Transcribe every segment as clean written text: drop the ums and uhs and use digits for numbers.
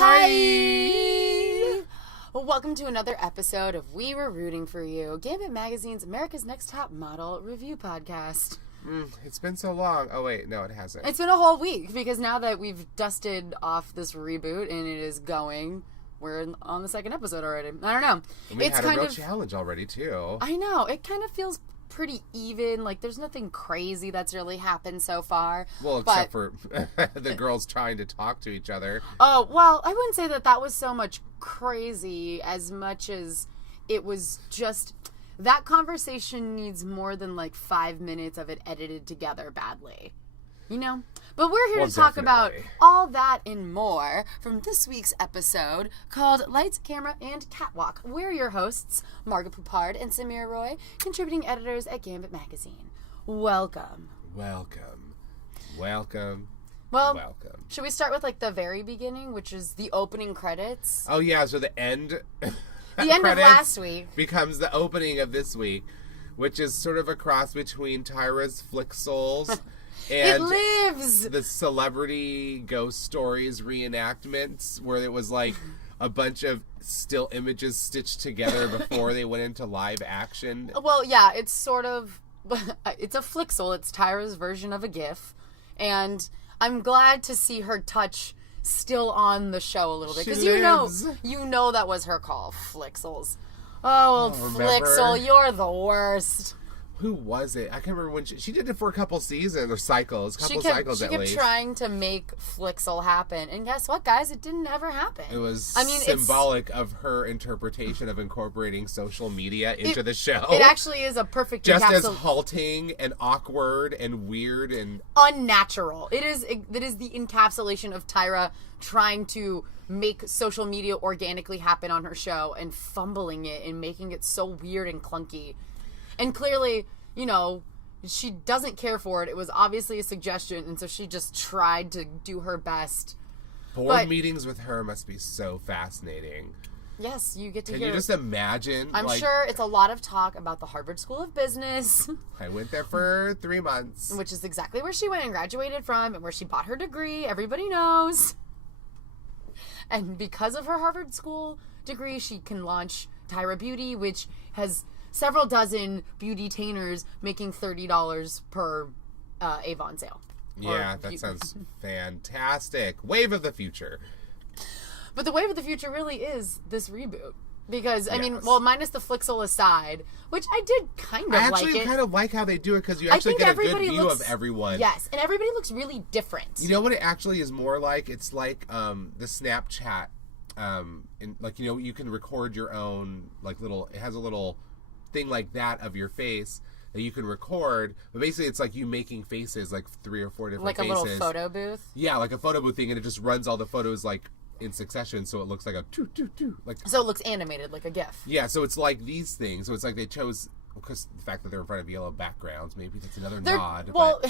Hi! Welcome to another episode of We Were Rooting for You, GAMbIT Magazine's America's Next Top Model review podcast. It's been so long. Oh, wait. No, it hasn't. It's been a whole week because now that we've dusted off this reboot and it is going, we're on the second episode already. I don't know. And we had a real challenge already, too. I know. It kind of feels pretty even. Like, there's nothing crazy that's really happened so far. Well, except for the girls trying to talk to each other. Oh, well, I wouldn't say that was so much crazy as much as it was just... That conversation needs more than like 5 minutes of it edited together badly. You know? But we're here to talk about all that and more from this week's episode called Lights, Camera, and Catwalk. We're your hosts, Margaret Poupard and Samira Roy, contributing editors at GAMbIT Magazine. Welcome. Welcome. Well, should we start with like the very beginning, which is the opening credits? Oh, yeah, so the end... The end of last week becomes the opening of this week, which is sort of a cross between Tyra's Flick Souls and It lives! The Celebrity Ghost Stories reenactments, where it was like a bunch of still images stitched together before they went into live action. Well, yeah, it's sort of... It's a Flick Soul. It's Tyra's version of a GIF. And I'm glad to see her touch... still on the show a little bit because you know that was her call, Flixels. Oh, Flixel, you're the worst. Who was it? I can't remember when she did it for a couple seasons or cycles, She kept trying to make Flixel happen, and guess what, guys? It didn't ever happen. It was symbolic of her interpretation of incorporating social media into the show. It actually is a perfect just as halting and awkward and weird and unnatural. It is the encapsulation of Tyra trying to make social media organically happen on her show and fumbling it and making it so weird and clunky. And clearly, you know, she doesn't care for it. It was obviously a suggestion, and so she just tried to do her best. Board meetings with her must be so fascinating. Yes, you get to hear... Can you just imagine? I'm sure it's a lot of talk about the Harvard School of Business. I went there for 3 months. Which is exactly where she went and graduated from, and where she bought her degree. Everybody knows. And because of her Harvard School degree, she can launch Tyra Beauty, which has... several dozen beauty-tainers making $30 per Avon sale. Yeah, that sounds fantastic. Wave of the future. But the wave of the future really is this reboot. Because, I mean, well, minus the Flixel aside, which I did kind of like it. I actually kind of like how they do it because you actually get a good view of everyone. Yes, and everybody looks really different. You know what it actually is more like? It's like the Snapchat. You can record your own, like, little... It has a little... thing like that of your face that you can record, but basically it's like you making faces, like 3 or 4 different faces. Like a little photo booth? Yeah, like a photo booth thing, and it just runs all the photos like in succession, so it looks like a like. So it looks animated, like a GIF. Yeah, so it's like these things. So it's like they chose, because the fact that they're in front of yellow backgrounds, maybe that's another nod. Well,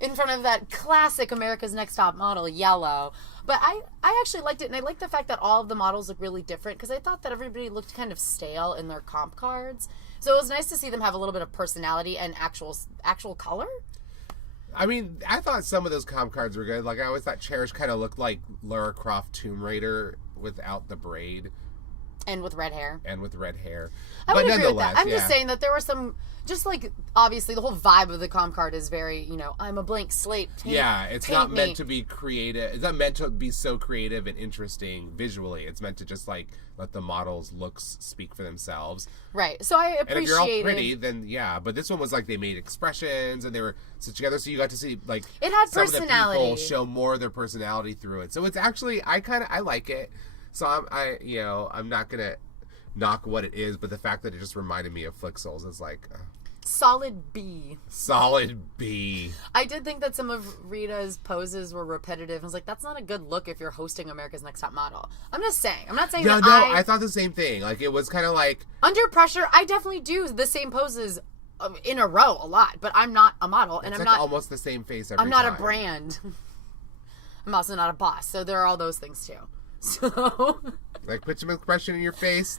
in front of that classic America's Next Top Model, yellow. But I actually liked it, and I liked the fact that all of the models look really different, because I thought that everybody looked kind of stale in their comp cards. So it was nice to see them have a little bit of personality and actual color. I mean, I thought some of those comp cards were good. Like, I always thought Cherish kind of looked like Lara Croft Tomb Raider without the braid. And with red hair. I would agree with that. I'm just saying that there were some... Just like, obviously, the whole vibe of the comp card is very, I'm a blank slate. It's not meant to be creative. It's not meant to be so creative and interesting visually. It's meant to just, like, let the models' looks speak for themselves. Right. So I appreciate it. And if you're all pretty, then yeah. But this one was like they made expressions and they were stitched together, so you got to see, like, it had some personality. of the people show more of their personality through it. So it's actually, I like it. So I'm not going to knock what it is, but the fact that it just reminded me of Flick Souls is like... Solid B. I did think that some of Rita's poses were repetitive. I was like, that's not a good look if you're hosting America's Next Top Model. I'm just saying. I'm not saying that I thought the same thing. Like, it was kind of like... Under pressure, I definitely do the same poses in a row a lot, but I'm not a model. And it's I'm like not... almost the same face every time. I'm not a brand. I'm also not a boss, so there are all those things, too. So... Like, put some expression in your face.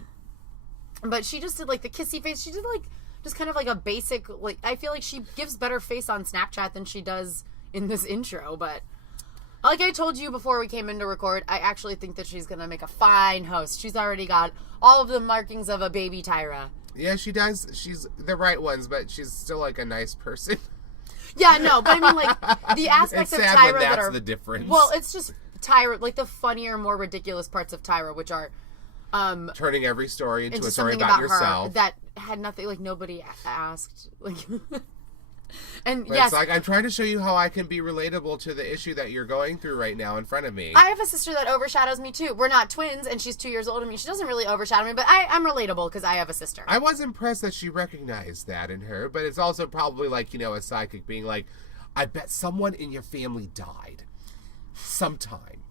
But she just did, like, the kissy face. She did, like... Just kind of like a basic, like, I feel like she gives better face on Snapchat than she does in this intro, but Like I told you before we came in to record, I actually think that she's going to make a fine host. She's already got all of the markings of a baby Tyra. Yeah, she does. She's the right ones, but she's still like a nice person. Yeah, no, but I mean, like, the aspects of Tyra that are... the difference. Well, it's just Tyra, like, the funnier, more ridiculous parts of Tyra, which are... turning every story into a story something about her yourself. that had nothing, like, nobody asked. Like... And but yes, it's like, I'm trying to show you how I can be relatable to the issue that you're going through right now in front of me. I have a sister that overshadows me too. We're not twins, and she's 2 years older than me. She doesn't really overshadow me, but I'm relatable because I have a sister. I was impressed that she recognized that in her, but it's also probably like, a psychic being like, I bet someone in your family died. Sometime.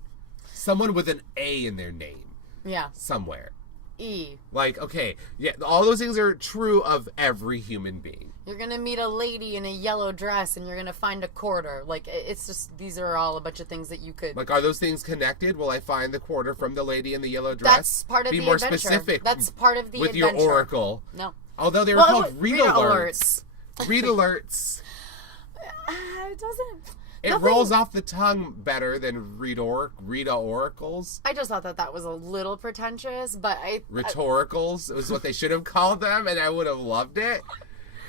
Someone with an A in their name. Yeah. Somewhere. E. Like, okay, yeah, all those things are true of every human being. You're going to meet a lady in a yellow dress and you're going to find a quarter. Like, it's just, these are all a bunch of things that you could... Like, are those things connected? Will I find the quarter from the lady in the yellow dress? That's part of Be the more adventure. specific. That's part of the with adventure. With your oracle. No. Although they were called read alerts. Read alerts. It doesn't... It rolls off the tongue better than Rita oracles. I just thought that was a little pretentious, but Rhetoricals was what they should have called them, and I would have loved it.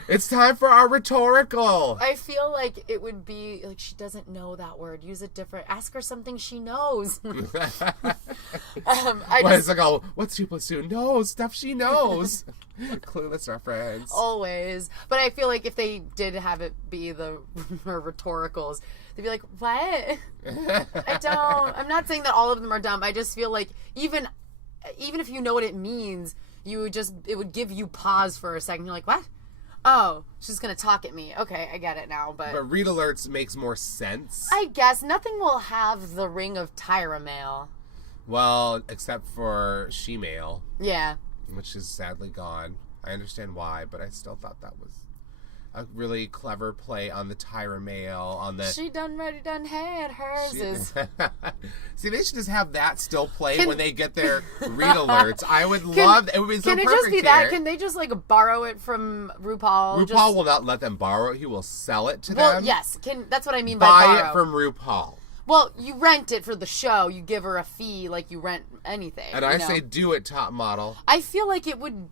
It's time for our rhetorical. I feel like it would be like she doesn't know that word. Use a different. Ask her something she knows. It's like, oh, what's 2 + 2? No, stuff she knows. Clueless reference. Always. But I feel like if they did have it be the rhetoricals, they'd be like, what? I'm not saying that all of them are dumb. I just feel like even if you know what it means, it would give you pause for a second. You're like, what? Oh, she's going to talk at me. Okay, I get it now. But read alerts makes more sense. I guess nothing will have the ring of Tyra mail. Well, except for she-mail. Yeah. Which is sadly gone. I understand why, but I still thought that was a really clever play on the Tyra mail. On the she done had hers. See, they should just have that still play when they get their read alerts. I would love it. Would be so perfect. Can it just be that? Can they just like borrow it from RuPaul? RuPaul will not let them borrow it. He will sell it to them. Well, yes. That's what I mean by borrow. Buy it from RuPaul. Well, you rent it for the show. You give her a fee like you rent anything. And I say do it, top model. I feel like it would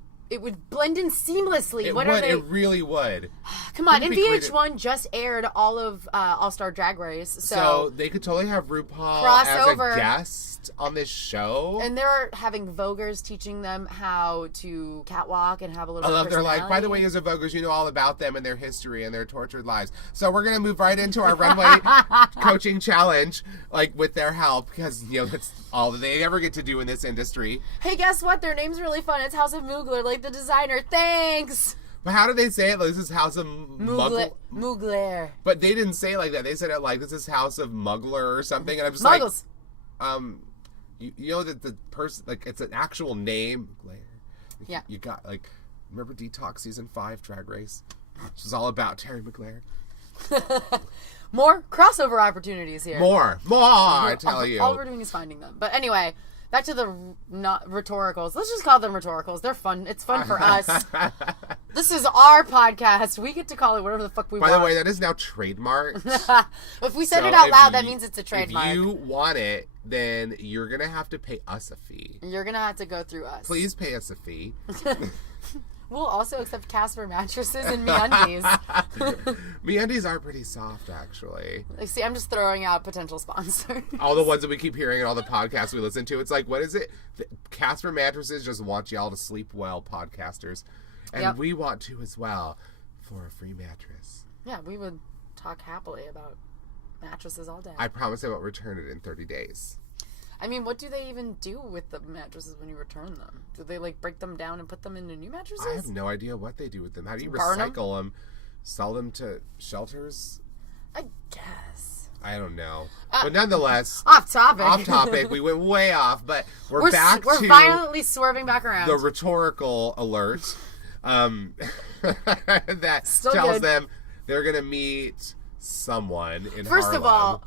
blend in seamlessly. It really would. Come on, and VH1 just aired all of All-Star Drag Race. So they could totally have RuPaul crossover as a guest on this show. And they're having Voguers teaching them how to catwalk and have a little they're like, by the way, as a Voguers, you know all about them and their history and their tortured lives. So we're going to move right into our runway coaching challenge, like with their help, because, that's all that they ever get to do in this industry. Hey, guess what? Their name's really fun. It's House of Mugler, like the designer. Thanks. But how do they say it? Like, this is House of Mugler. But they didn't say it like that. They said it like, this is House of Muggler or something. And I'm just Muggles. like, you know that the person, like, it's an actual name. Yeah. You got, like, remember Detox Season 5 Drag Race? Which is all about Terry McGlair. More crossover opportunities here. More, I tell you. All we're doing is finding them. But anyway, back to the rhetoricals. Let's just call them rhetoricals. They're fun. It's fun for us. This is our podcast. We get to call it whatever the fuck we want. By the way, that is now trademarked. If we said it out loud, that means it's a trademark. If you want it, then you're going to have to pay us a fee. You're going to have to go through us. Please pay us a fee. We'll also accept Casper mattresses and MeUndies. MeUndies are pretty soft, actually. See, I'm just throwing out potential sponsors. All the ones that we keep hearing in all the podcasts we listen to. It's like, what is it? Casper mattresses just want y'all to sleep well, podcasters. And we want to as well for a free mattress. Yeah, we would talk happily about mattresses all day. I promise I won't return it in 30 days. I mean, what do they even do with the mattresses when you return them? Do they, like, break them down and put them into new mattresses? I have no idea what they do with them. How do you recycle them? Sell them to shelters? I guess. I don't know. But nonetheless... Off topic. Off topic. We went way off, but we're back to... We're violently swerving back around. The rhetorical alert that Still tells good. them they're going to meet someone in First Harlem. of all...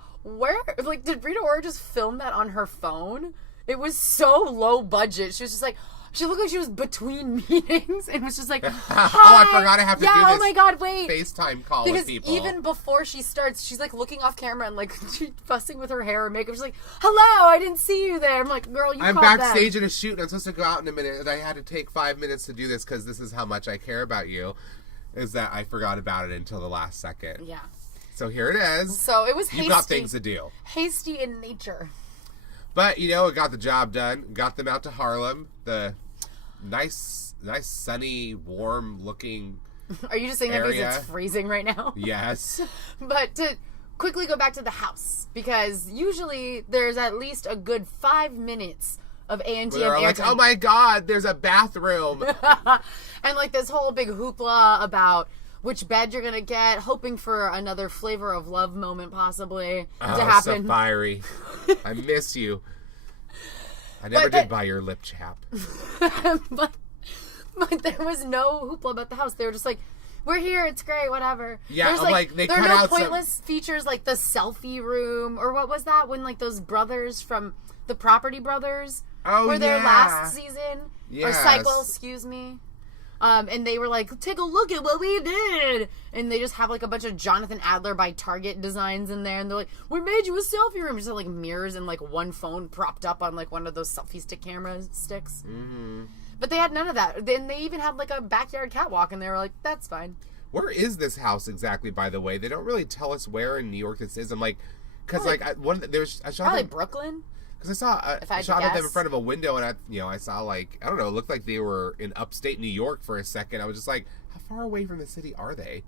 did Rita Ora just film that on her phone? It was so low budget. She was just like, She looked like she was between meetings and was just like, oh, I forgot I have to do this. Oh my God, wait. FaceTime call because with people. Even before she starts, she's like looking off camera and like fussing with her hair and makeup. She's like, hello, I didn't see you there. I'm like, girl, I'm backstage in a shoot and I'm supposed to go out in a minute and I had to take 5 minutes to do this because this is how much I care about you. Is that I forgot about it until the last second. Yeah. So here it is. So it was hasty. You got things to do. Hasty in nature. But, it got the job done. Got them out to Harlem. The nice, sunny, warm-looking Are you just saying area. that because it's freezing right now? Yes. But to quickly go back to the house, because usually there's at least a good 5 minutes of A&T and they're like, oh my God, there's a bathroom. And like this whole big hoopla about which bed you're going to get, hoping for another flavor of love moment possibly to happen. So fiery. I miss you. I never did buy your lip chap. but there was no hoopla about the house. They were just like, we're here, it's great, whatever. Yeah, There's they there cut are no out pointless features like the selfie room, or what was that when like those brothers from the Property Brothers were there last season? Yes. Or Cycle, excuse me. And they were like, take a look at what we did. And they just have like a bunch of Jonathan Adler by Target designs in there. And they're like, we made you a selfie room. Just have like mirrors and like one phone propped up on like one of those selfie stick camera sticks. Mm-hmm. But they had none of that. Then they even had like a backyard catwalk and they were like, that's fine. Where is this house exactly, by the way? They don't really tell us where in New York this is. I'm like, because like I shot probably Brooklyn. Because I saw a shot of them in front of a window, and I saw like, I don't know, it looked like they were in upstate New York for a second. I was just like, how far away from the city are they?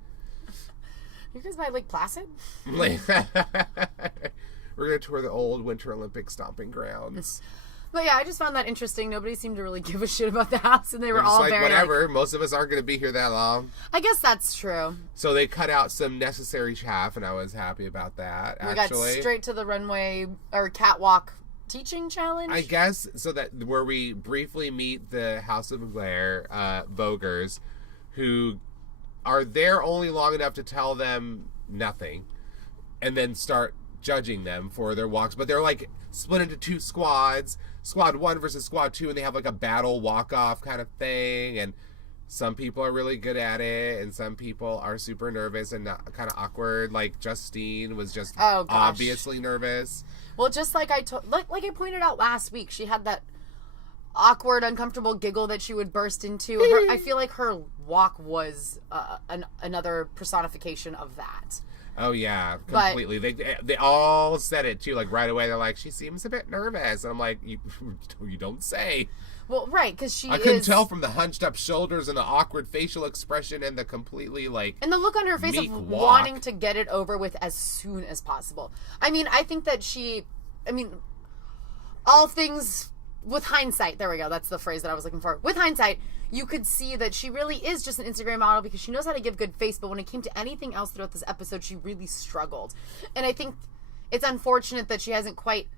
You guys by Lake Placid? We're gonna tour the old Winter Olympic stomping grounds. But yeah, I just found that interesting. Nobody seemed to really give a shit about the house, and they were all like, very whatever. Like, most of us aren't gonna be here that long. I guess that's true. So they cut out some necessary chaff, and I was happy about that. We got straight to the runway or catwalk teaching challenge, I guess, so that where we briefly meet the House of Blair Vogers, who are there only long enough to tell them nothing, and then start judging them for their walks. But they're like split into two squads, Squad 1 versus Squad 2, and they have like a battle walk-off kind of thing, and some people are really good at it, and some people are super nervous and kind of awkward. Like Justine was just obviously nervous. Well, just like I I pointed out last week, she had that awkward, uncomfortable giggle that she would burst into. I feel like her walk was another personification of that. Oh yeah, completely. They all said it too, like right away. They're like, she seems a bit nervous, and I'm like, you don't say. Well, right, because I couldn't tell from the hunched up shoulders and the awkward facial expression and the completely and the look on her face of wanting to get it over with as soon as possible. I mean, I think that all things with hindsight. There we go. That's the phrase that I was looking for. With hindsight, you could see that she really is just an Instagram model because she knows how to give good face. But when it came to anything else throughout this episode, she really struggled. And I think it's unfortunate that she hasn't quite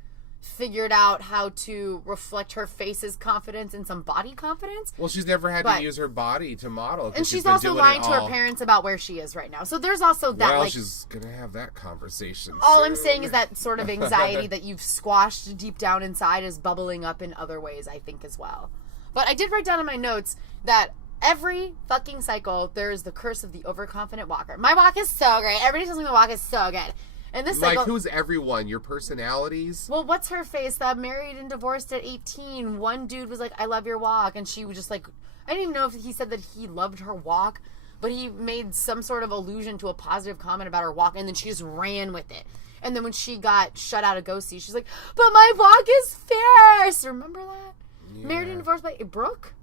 figured out how to reflect her face's confidence and some body confidence. Well, she's never had to use her body to model. And she's also lying to her parents about where she is right now. So there's also that. Well, she's going to have that conversation All soon. I'm saying is that sort of anxiety that you've squashed deep down inside is bubbling up in other ways, I think, as well. But I did write down in my notes that every fucking cycle, there is the curse of the overconfident walker. My walk is so great. Everybody tells me my walk is so good. And this cycle, who's everyone? Your personalities? Well, what's her face? That married and divorced at 18. One dude was like, I love your walk. And she was just like, I didn't even know if he said that he loved her walk, but he made some sort of allusion to a positive comment about her walk, and then she just ran with it. And then when she got shut out of Go See, she's like, but my walk is fierce. Remember that? Yeah. Married and divorced by Brooke?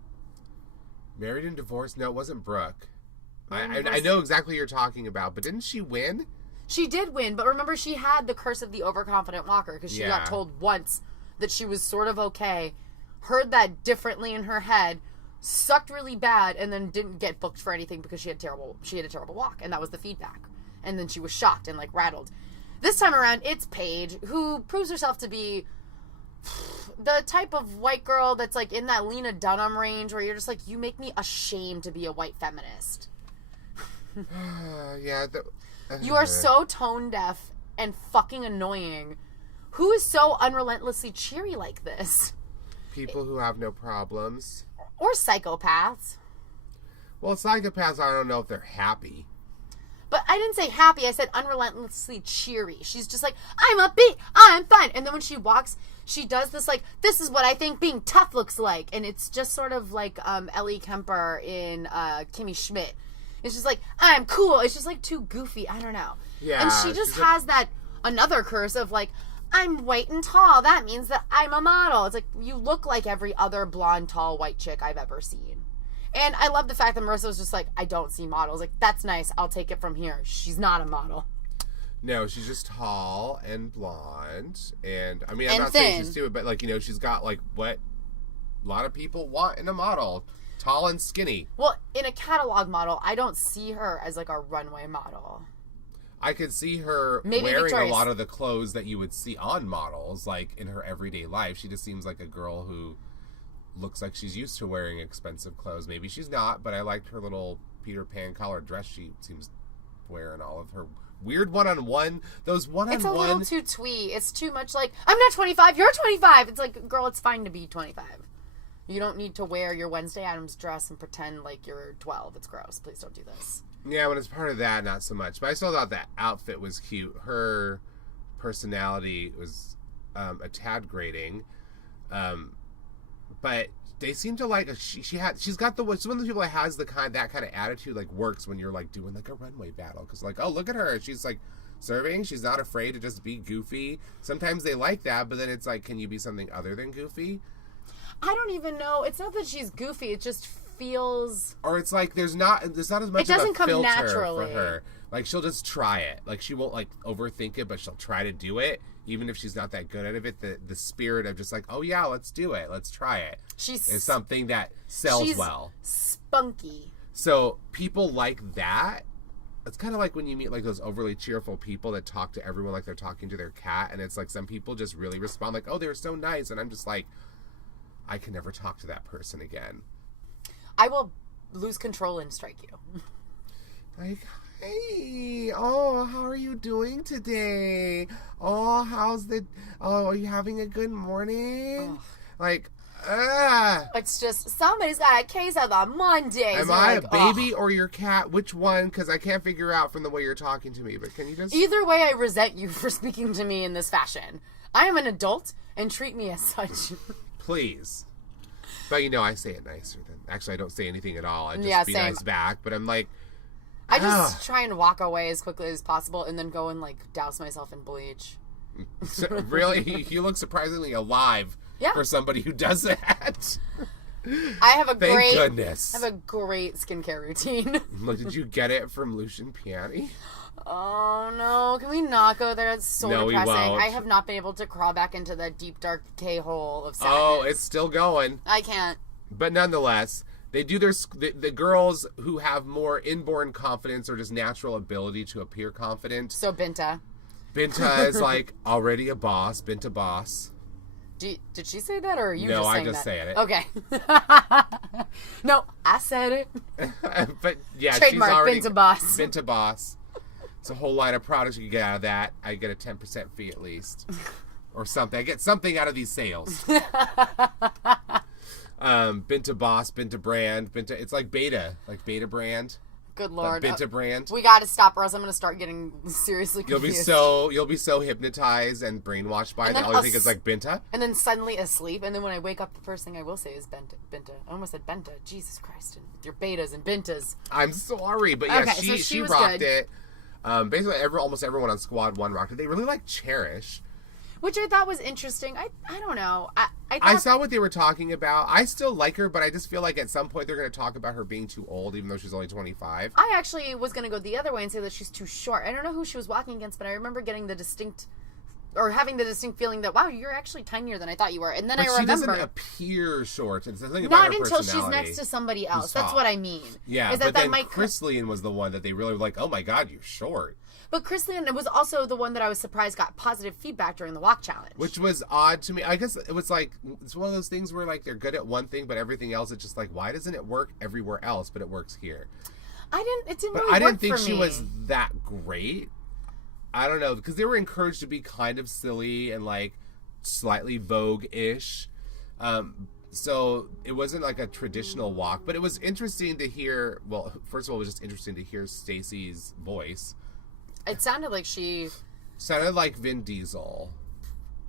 Married and divorced? No, it wasn't Brooke. I know exactly what you're talking about, but didn't she win? She did win, but remember she had the curse of the overconfident walker because she got told once that she was sort of okay, heard that differently in her head, sucked really bad, and then didn't get booked for anything because she had a terrible walk, and that was the feedback. And then she was shocked and rattled. This time around, it's Paige, who proves herself to be the type of white girl that's in that Lena Dunham range where you're just like, you make me ashamed to be a white feminist. Yeah. You are so tone deaf and fucking annoying. Who is so unrelentlessly cheery like this? People who have no problems. Or psychopaths. Well, psychopaths, I don't know if they're happy. But I didn't say happy. I said unrelentlessly cheery. She's just like, I'm upbeat. I'm fine. And then when she walks, she does this like, this is what I think being tough looks like. And it's just sort of like Ellie Kemper in Kimmy Schmidt. It's just like, I'm cool. It's just like too goofy. I don't know. Yeah. And she just has that another curse of like, I'm white and tall. That means that I'm a model. It's like, you look like every other blonde, tall, white chick I've ever seen. And I love the fact that Marissa was just like, I don't see models. Like, that's nice. I'll take it from here. She's not a model. No, she's just tall and blonde. And, I mean, I'm and not thin. saying she's stupid, but, like, you know, she's got, like, what a lot of people want in a model. Tall and skinny. Well, in a catalog model, I don't see her as, like, a runway model. I could see her wearing a lot of the clothes that you would see on models, like, in her everyday life. She just seems like a girl who looks like she's used to wearing expensive clothes. Maybe she's not, but I liked her little Peter Pan collar dress she seems wearing. All of her weird one-on-one, those one-on-one. It's a little too twee. It's too much like, I'm not 25, you're 25. It's like, girl, it's fine to be 25. You don't need to wear your Wednesday Addams dress and pretend like you're 12. It's gross. Please don't do this. Yeah, when it's part of that, not so much. But I still thought that outfit was cute. Her personality was a tad grating. But they seem to like she's got she's one of the people that has that kind of attitude, like, works when you're like doing like a runway battle, because like, oh, look at her, she's like serving, she's not afraid to just be goofy. Sometimes they like that, but then it's like, can you be something other than goofy? I don't even know. It's not that she's goofy. It just feels, or it's like there's not as much. It doesn't of a come filter naturally for her. Like, she'll just try it. Like, she won't like overthink it, but she'll try to do it. Even if she's not that good at it, the spirit of just like, oh yeah, let's do it, let's try it. Is something that sells well. Spunky. So people like that. It's kind of like when you meet like those overly cheerful people that talk to everyone like they're talking to their cat, and it's like some people just really respond like, oh, they're so nice, and I'm just like, I can never talk to that person again. I will lose control and strike you. Like, hey, oh, how are you doing today? Oh, are you having a good morning? Ugh. Like, it's just, somebody's got a case of the Mondays. Am I like, a baby or your cat? Which one? Because I can't figure out from the way you're talking to me, but can you just... Either way, I resent you for speaking to me in this fashion. I am an adult, and treat me as such. Please. But, you know, I say it nicer than... Actually, I don't say anything at all. I just be nice back, but I'm like... I just try and walk away as quickly as possible and then go and, like, douse myself in bleach. Really? You look surprisingly alive for somebody who does that. I have a Thank goodness. I have a great skincare routine. Did you get it from Lucian Piani? Oh, no. Can we not go there? It's so depressing. We won't. I have not been able to crawl back into that deep, dark K-hole of sadness. Oh, it's still going. I can't. But nonetheless... They do the girls who have more inborn confidence or just natural ability to appear confident. So Binta. Binta is like already a boss. Binta boss. Did she say that, or are you just saying that? No, I just said it. Okay. No, I said it. But yeah, trademark, she's already Binta boss. Binta boss. It's a whole line of products you can get out of that. I get a 10% fee at least, or something. I get something out of these sales. Binta Boss, Binta Brand, it's like Beta brand. Good Lord. Binta Brand. We got to stop, or else I'm going to start getting seriously confused. You'll be so hypnoptized and brainwashed by that all you think is like Binta. And then suddenly asleep, and then when I wake up, the first thing I will say is Binta. I almost said Benta. Jesus Christ, and your betas and Bintas. I'm sorry, but yeah, okay, she rocked it. Basically, almost everyone on Squad 1 rocked it. They really like Cherish. Which I thought was interesting. I don't know. I saw what they were talking about. I still like her, but I just feel like at some point they're going to talk about her being too old, even though she's only 25. I actually was going to go the other way and say that she's too short. I don't know who she was walking against, but I remember having the distinct feeling that, wow, you're actually tinier than I thought you were. And then I remember... she doesn't appear short. It's the thing about not her until she's next to somebody else. That's what I mean. Yeah, but then Chris Lian was the one that they really were like, oh my God, you're short. But Chris Lian was also the one that I was surprised got positive feedback during the walk challenge. Which was odd to me. I guess it was like, it's one of those things where like they're good at one thing, but everything else, it's just like, why doesn't it work everywhere else, but it works here? It didn't really work for me. I didn't think she was that great. I don't know, because they were encouraged to be kind of silly and like slightly Vogue-ish. So it wasn't like a traditional walk, but it was interesting to hear. Well, first of all, it was just interesting to hear Stacy's voice. It sounded like Vin Diesel.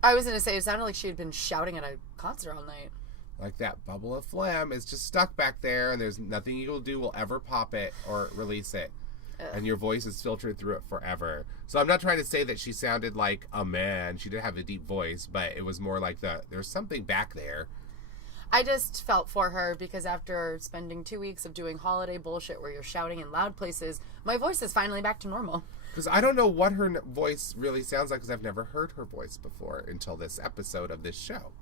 I was gonna say it sounded like she had been shouting at a concert all night. Like that bubble of phlegm is just stuck back there, and there's nothing you'll do will ever pop it or release it. And your voice is filtered through it forever. So I'm not trying to say that she sounded like a man. She did have a deep voice, but it was more like there's something back there. I just felt for her because after spending 2 weeks of doing holiday bullshit where you're shouting in loud places, my voice is finally back to normal. Because I don't know what her voice really sounds like because I've never heard her voice before until this episode of this show.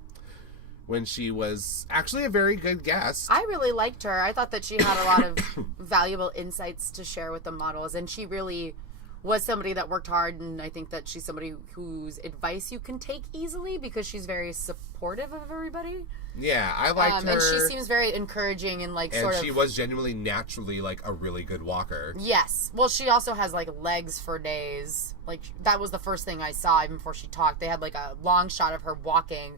When she was actually a very good guest. I really liked her. I thought that she had a lot of valuable insights to share with the models, and she really was somebody that worked hard, and I think that she's somebody whose advice you can take easily because she's very supportive of everybody. Yeah, I liked her. And she seems very encouraging and And she was genuinely naturally like a really good walker. Yes. Well, she also has like legs for days. Like that was the first thing I saw even before she talked. They had like a long shot of her walking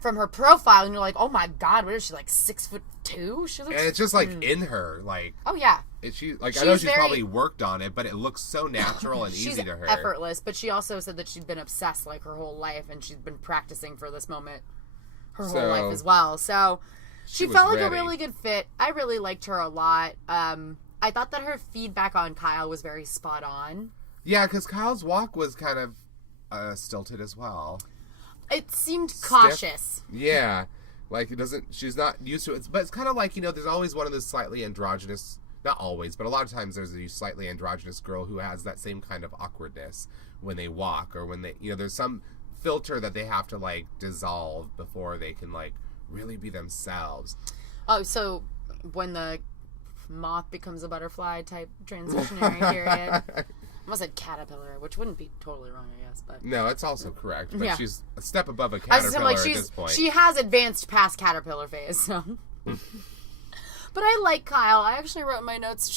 from her profile, and you're like, oh my god, what is she, like 6'2"? She looks, and it's just like in her, like. Oh yeah. I know she's probably worked on it, but it looks so natural and easy to her. She's effortless, but she also said that she'd been obsessed like her whole life, and she's been practicing for this moment her whole life as well. So she felt like a really good fit. I really liked her a lot. I thought that her feedback on Kyle was very spot on. Yeah, because Kyle's walk was kind of stilted as well. It seemed cautious. Yeah. Like, she's not used to it. But it's kind of like, there's always one of those slightly androgynous, not always, but a lot of times there's a slightly androgynous girl who has that same kind of awkwardness when they walk or when they, there's some filter that they have to, like, dissolve before they can, like, really be themselves. Oh, so when the moth becomes a butterfly type transitionary period. I almost said caterpillar, which wouldn't be totally wrong, I guess. But no, it's also correct. But she's a step above a caterpillar at this point. She has advanced past caterpillar phase. So. But I like Kyle. I actually wrote in my notes,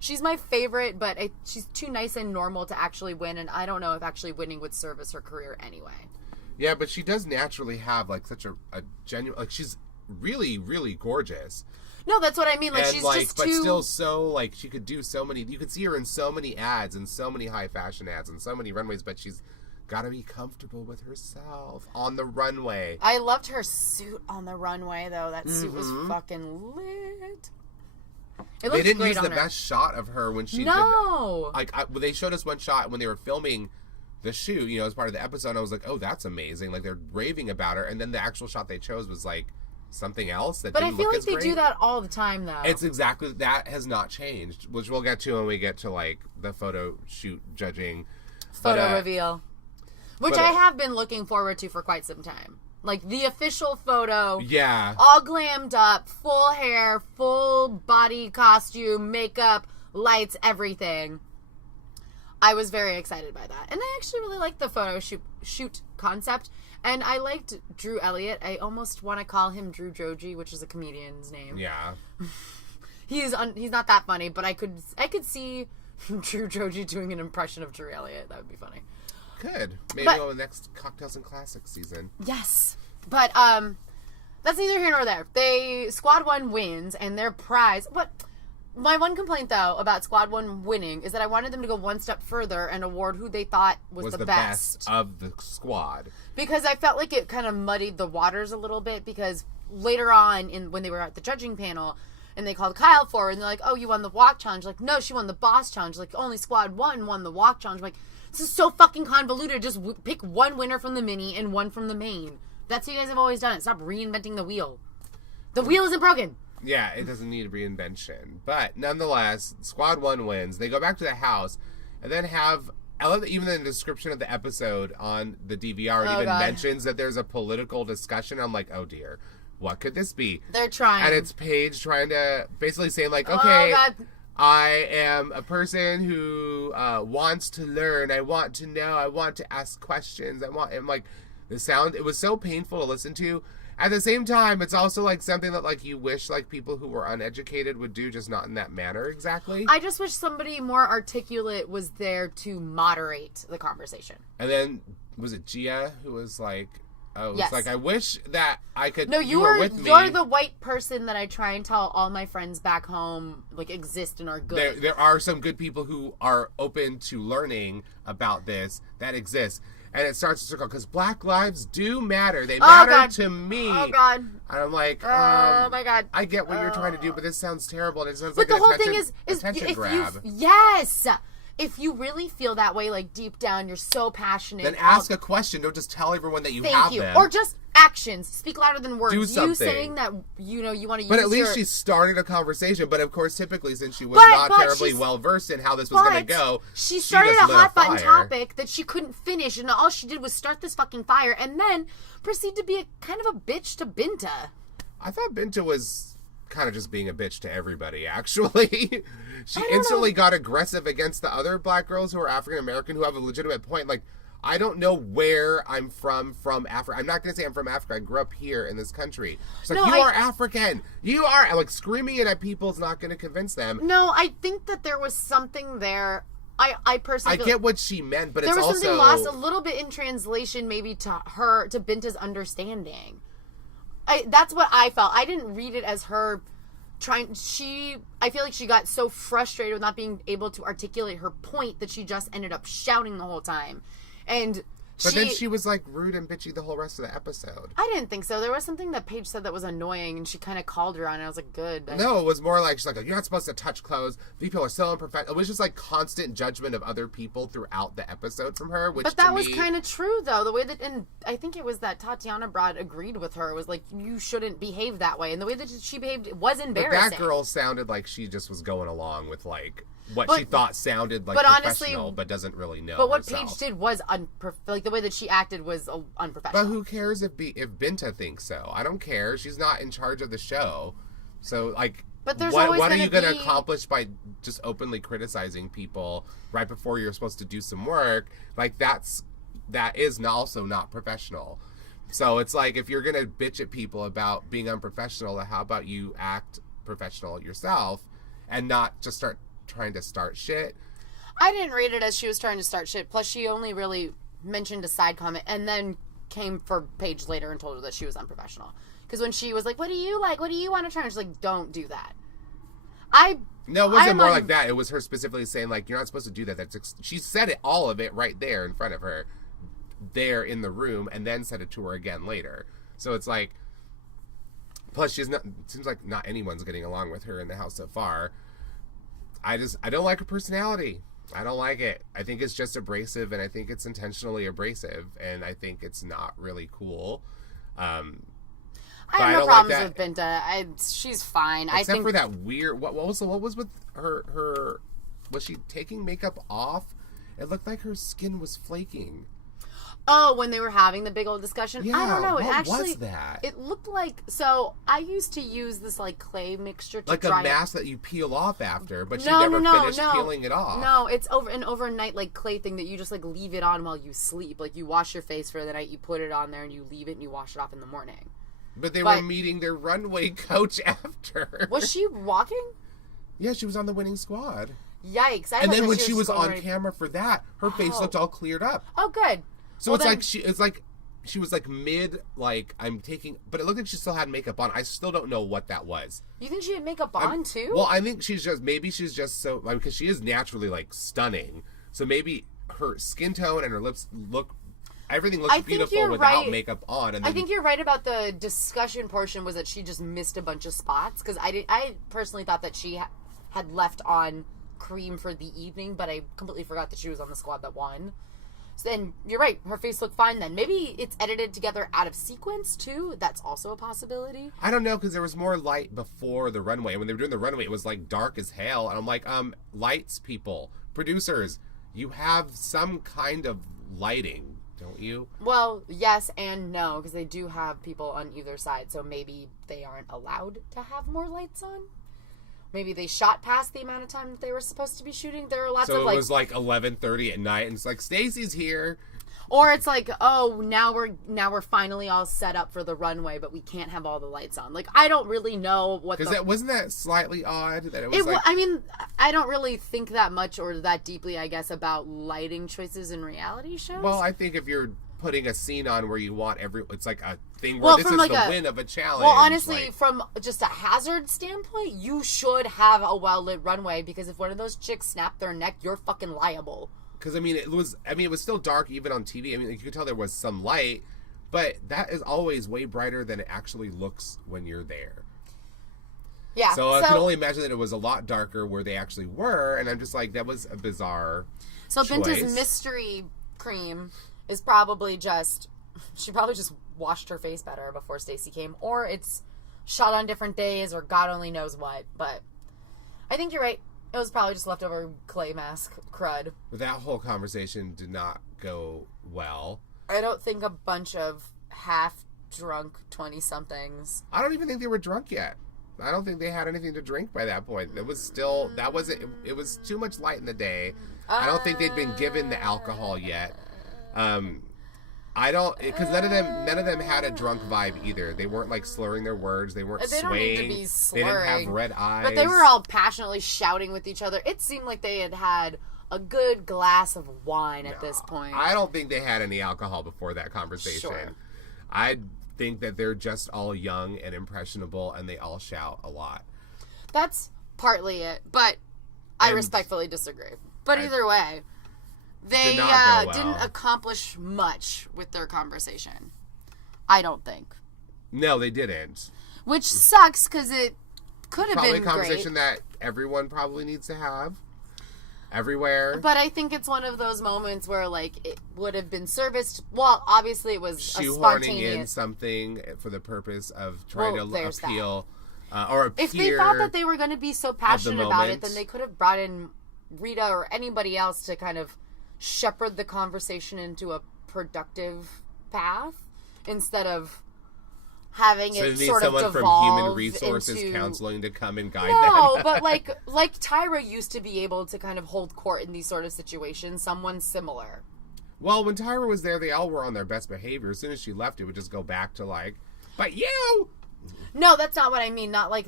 she's my favorite, but she's too nice and normal to actually win, and I don't know if actually winning would service her career anyway. Yeah, but she does naturally have, like, such a genuine... Like, she's really, really gorgeous. No, that's what I mean. Like, and she's just but still so, like, she could do so many... You could see her in so many ads and so many high fashion ads and so many runways, but she's got to be comfortable with herself on the runway. I loved her suit on the runway, though. That suit was fucking lit. They didn't use the best shot of her when she did... No! Like, they showed us one shot when they were filming the shoot, as part of the episode, and I was like, oh, that's amazing. Like, they're raving about her, and then the actual shot they chose was, like, something else that didn't look as great. But I feel like they do that all the time, though. It's exactly... That has not changed, which we'll get to when we get to, like, the photo shoot judging. Photo reveal. Which I have been looking forward to for quite some time. Like, the official photo. Yeah. All glammed up, full hair, full body costume, makeup, lights, everything. I was very excited by that. And I actually really liked the photo shoot concept. And I liked Drew Elliott. I almost want to call him Drew Joji, which is a comedian's name. Yeah. He's not that funny, but I could see Drew Joji doing an impression of Drew Elliott. That would be funny. Could. Maybe on the next Cocktails and Classics season. Yes. But that's neither here nor there. Squad 1 wins, and their prize... My one complaint, though, about Squad 1 winning is that I wanted them to go one step further and award who they thought was the best of the squad. Because I felt like it kind of muddied the waters a little bit, because later on, when they were at the judging panel, and they called Kyle forward, and they're like, oh, you won the walk challenge. Like, no, she won the boss challenge. Like, only Squad 1 won the walk challenge. I'm like, this is so fucking convoluted. Just pick one winner from the mini and one from the main. That's how you guys have always done it. Stop reinventing the wheel. The wheel isn't broken. Yeah, it doesn't need reinvention. But nonetheless, Squad 1 wins. They go back to the house and then have... I love that even the description of the episode on the DVR mentions that there's a political discussion. I'm like, oh dear, what could this be? They're trying. And it's Paige trying to basically say, like, okay, I am a person who wants to learn. I want to know. I want to ask questions. I'm like, the sound, it was so painful to listen to. At the same time, it's also, like, something that, like, you wish, like, people who were uneducated would do, just not in that manner exactly. I just wish somebody more articulate was there to moderate the conversation. And then, was it Gia who was like, Oh, yes. It's like, I wish that I could. No, you were with me. You're the white person that I try and tell all my friends back home, like, exist and are good. There are some good people who are open to learning about this that exists. And it starts to circle, because Black lives do matter. They matter to me. Oh, God. And I'm like, oh, my God. I get what you're trying to do, but this sounds terrible. And it sounds but like the whole thing is attention grab. Yes! If you really feel that way, like, deep down, you're so passionate. Then ask a question. Don't just tell everyone that you have them. Or just actions. Speak louder than words. Do something. You saying that, you want to use But at least she started a conversation. But, of course, typically, since she was not terribly well-versed in how this was going to go, she started a hot-button topic that she couldn't finish, and all she did was start this fucking fire, and then proceed to be a kind of a bitch to Binta. I thought Binta was kind of just being a bitch to everybody, actually. She instantly got aggressive against the other black girls who are African American who have a legitimate point. Like, I don't know where I'm from Africa. I'm not going to say I'm from Africa. I grew up here in this country. She's like, you are African. You are. Like, screaming it at people is not going to convince them. No, I think that there was something there. I personally I get what she meant, but it's also... There was something lost a little bit in translation maybe to Binta's understanding. That's what I felt. I didn't read it as her I feel like she got so frustrated with not being able to articulate her point that she just ended up shouting the whole time. But then she was, like, rude and bitchy the whole rest of the episode. I didn't think so. There was something that Paige said that was annoying, and she kind of called her on it, and I was like, good. No, it was more like, she's like, you're not supposed to touch clothes. People are so unprofessional. It was just, like, constant judgment of other people throughout the episode from her, which But that was kind of true, though. The way that, and I think it was that Tatiana Broad agreed with her. It was like, you shouldn't behave that way. And the way that she behaved was embarrassing. But that girl sounded like she just was going along with, like... she thought sounded like professional, honestly, but doesn't really know. But what herself. Paige did was like the way that she acted was unprofessional. But who cares if Binta thinks so? I don't care. She's not in charge of the show, so like. But there's what are you going to accomplish by just openly criticizing people right before you're supposed to do some work? Like that is also not professional. So it's like if you're going to bitch at people about being unprofessional, how about you act professional yourself and not just trying to start shit. I didn't read it as she was trying to start shit. Plus, she only really mentioned a side comment and then came for Paige later and told her that she was unprofessional. Because when she was like, what do you like? What do you want to try? And she's like, don't do that. No, it wasn't more like that. It was her specifically saying, like, you're not supposed to do that. She said it, all of it, right there in front of her, there in the room, and then said it to her again later. So it's like, plus it seems like not anyone's getting along with her in the house so far. I don't like her personality. I don't like it. I think it's just abrasive, and I think it's intentionally abrasive, and I think it's not really cool. I have no problems with Binta. She's fine. Except for that weird... What was with her... Was she taking makeup off? It looked like her skin was flaking. Oh, when they were having the big old discussion? Yeah, I don't know. what was that? It looked like... So, I used to use this, like, clay mixture to like dry a mask that you peel off after, but she never finished peeling it off. No, it's an overnight, like, clay thing that you just, like, leave it on while you sleep. Like, you wash your face for the night, you put it on there, and you leave it, and you wash it off in the morning. But they were meeting their runway coach after. Was she walking? Yeah, she was on the winning squad. Yikes. And then when she was on camera for that, her face looked all cleared up. Oh, good. So it's like she was like mid, like I'm taking, but it looked like she still had makeup on. I still don't know what that was. You think she had makeup on too? Well, I think maybe she's just so, like, because she is naturally like stunning. So maybe her skin tone and her lips everything looks beautiful without makeup on. And then, I think you're right about the discussion portion was that she just missed a bunch of spots because I personally thought that she had left on cream for the evening, but I completely forgot that she was on the squad that won. So then you're right, her face looked fine then. Maybe it's edited together out of sequence too. That's also a possibility. I don't know, because there was more light before the runway. When they were doing the runway, it was like dark as hell. And I'm like, lights people, producers, you have some kind of lighting, don't you? Well, yes and no, because they do have people on either side. So maybe they aren't allowed to have more lights on. Maybe they shot past the amount of time that they were supposed to be shooting. There are lots of So it was like 11:30 at night, and it's like, Stacy's here. Or it's like, oh, now we're finally all set up for the runway, but we can't have all the lights on. Like, I don't really know what. Because wasn't that slightly odd that it was. I mean, I don't really think that much or that deeply, I guess, about lighting choices in reality shows. Well, I think if you're putting a scene on where you want it's like a thing where this is the win of a challenge. Well, honestly, from just a hazard standpoint, you should have a well-lit runway, because if one of those chicks snap their neck, you're fucking liable. Because, it was still dark even on TV. You could tell there was some light, but that is always way brighter than it actually looks when you're there. Yeah. So I can only imagine that it was a lot darker where they actually were, and I'm just like, that was a bizarre choice. Binta's mystery cream is probably she probably just washed her face better before Stacey came, or it's shot on different days, or God only knows what, but I think you're right. It was probably just leftover clay mask crud. But that whole conversation did not go well. I don't think a bunch of half-drunk 20-somethings... I don't even think they were drunk yet. I don't think they had anything to drink by that point. It was still... It was too much light in the day. I don't think they'd been given the alcohol yet. I don't... Because none of them had a drunk vibe either. They weren't, like, slurring their words. They weren't swaying. They don't need to be slurring. They didn't have red eyes. But they were all passionately shouting with each other. It seemed like they had a good glass of wine at this point. I don't think they had any alcohol before that conversation. Sure. I think that they're just all young and impressionable, and they all shout a lot. That's partly it, but I respectfully disagree. But either way, they didn't accomplish much with their conversation. I don't think. No, they didn't. Which sucks, because it could have been probably a conversation that everyone probably needs to have. Everywhere. But I think it's one of those moments where, like, it would have been serviced. Well, obviously it was a spontaneous... in something for the purpose of trying to appeal or appear. If they thought that they were going to be so passionate about it, then they could have brought in Rita or anybody else to kind of shepherd the conversation into a productive path, instead of having it sort of devolve from human resources counseling to come and guide them. No, but like Tyra used to be able to kind of hold court in these sort of situations. Someone similar. Well, when Tyra was there, they all were on their best behavior. As soon as she left, it would just go back to like, but you. No, that's not what I mean. Not like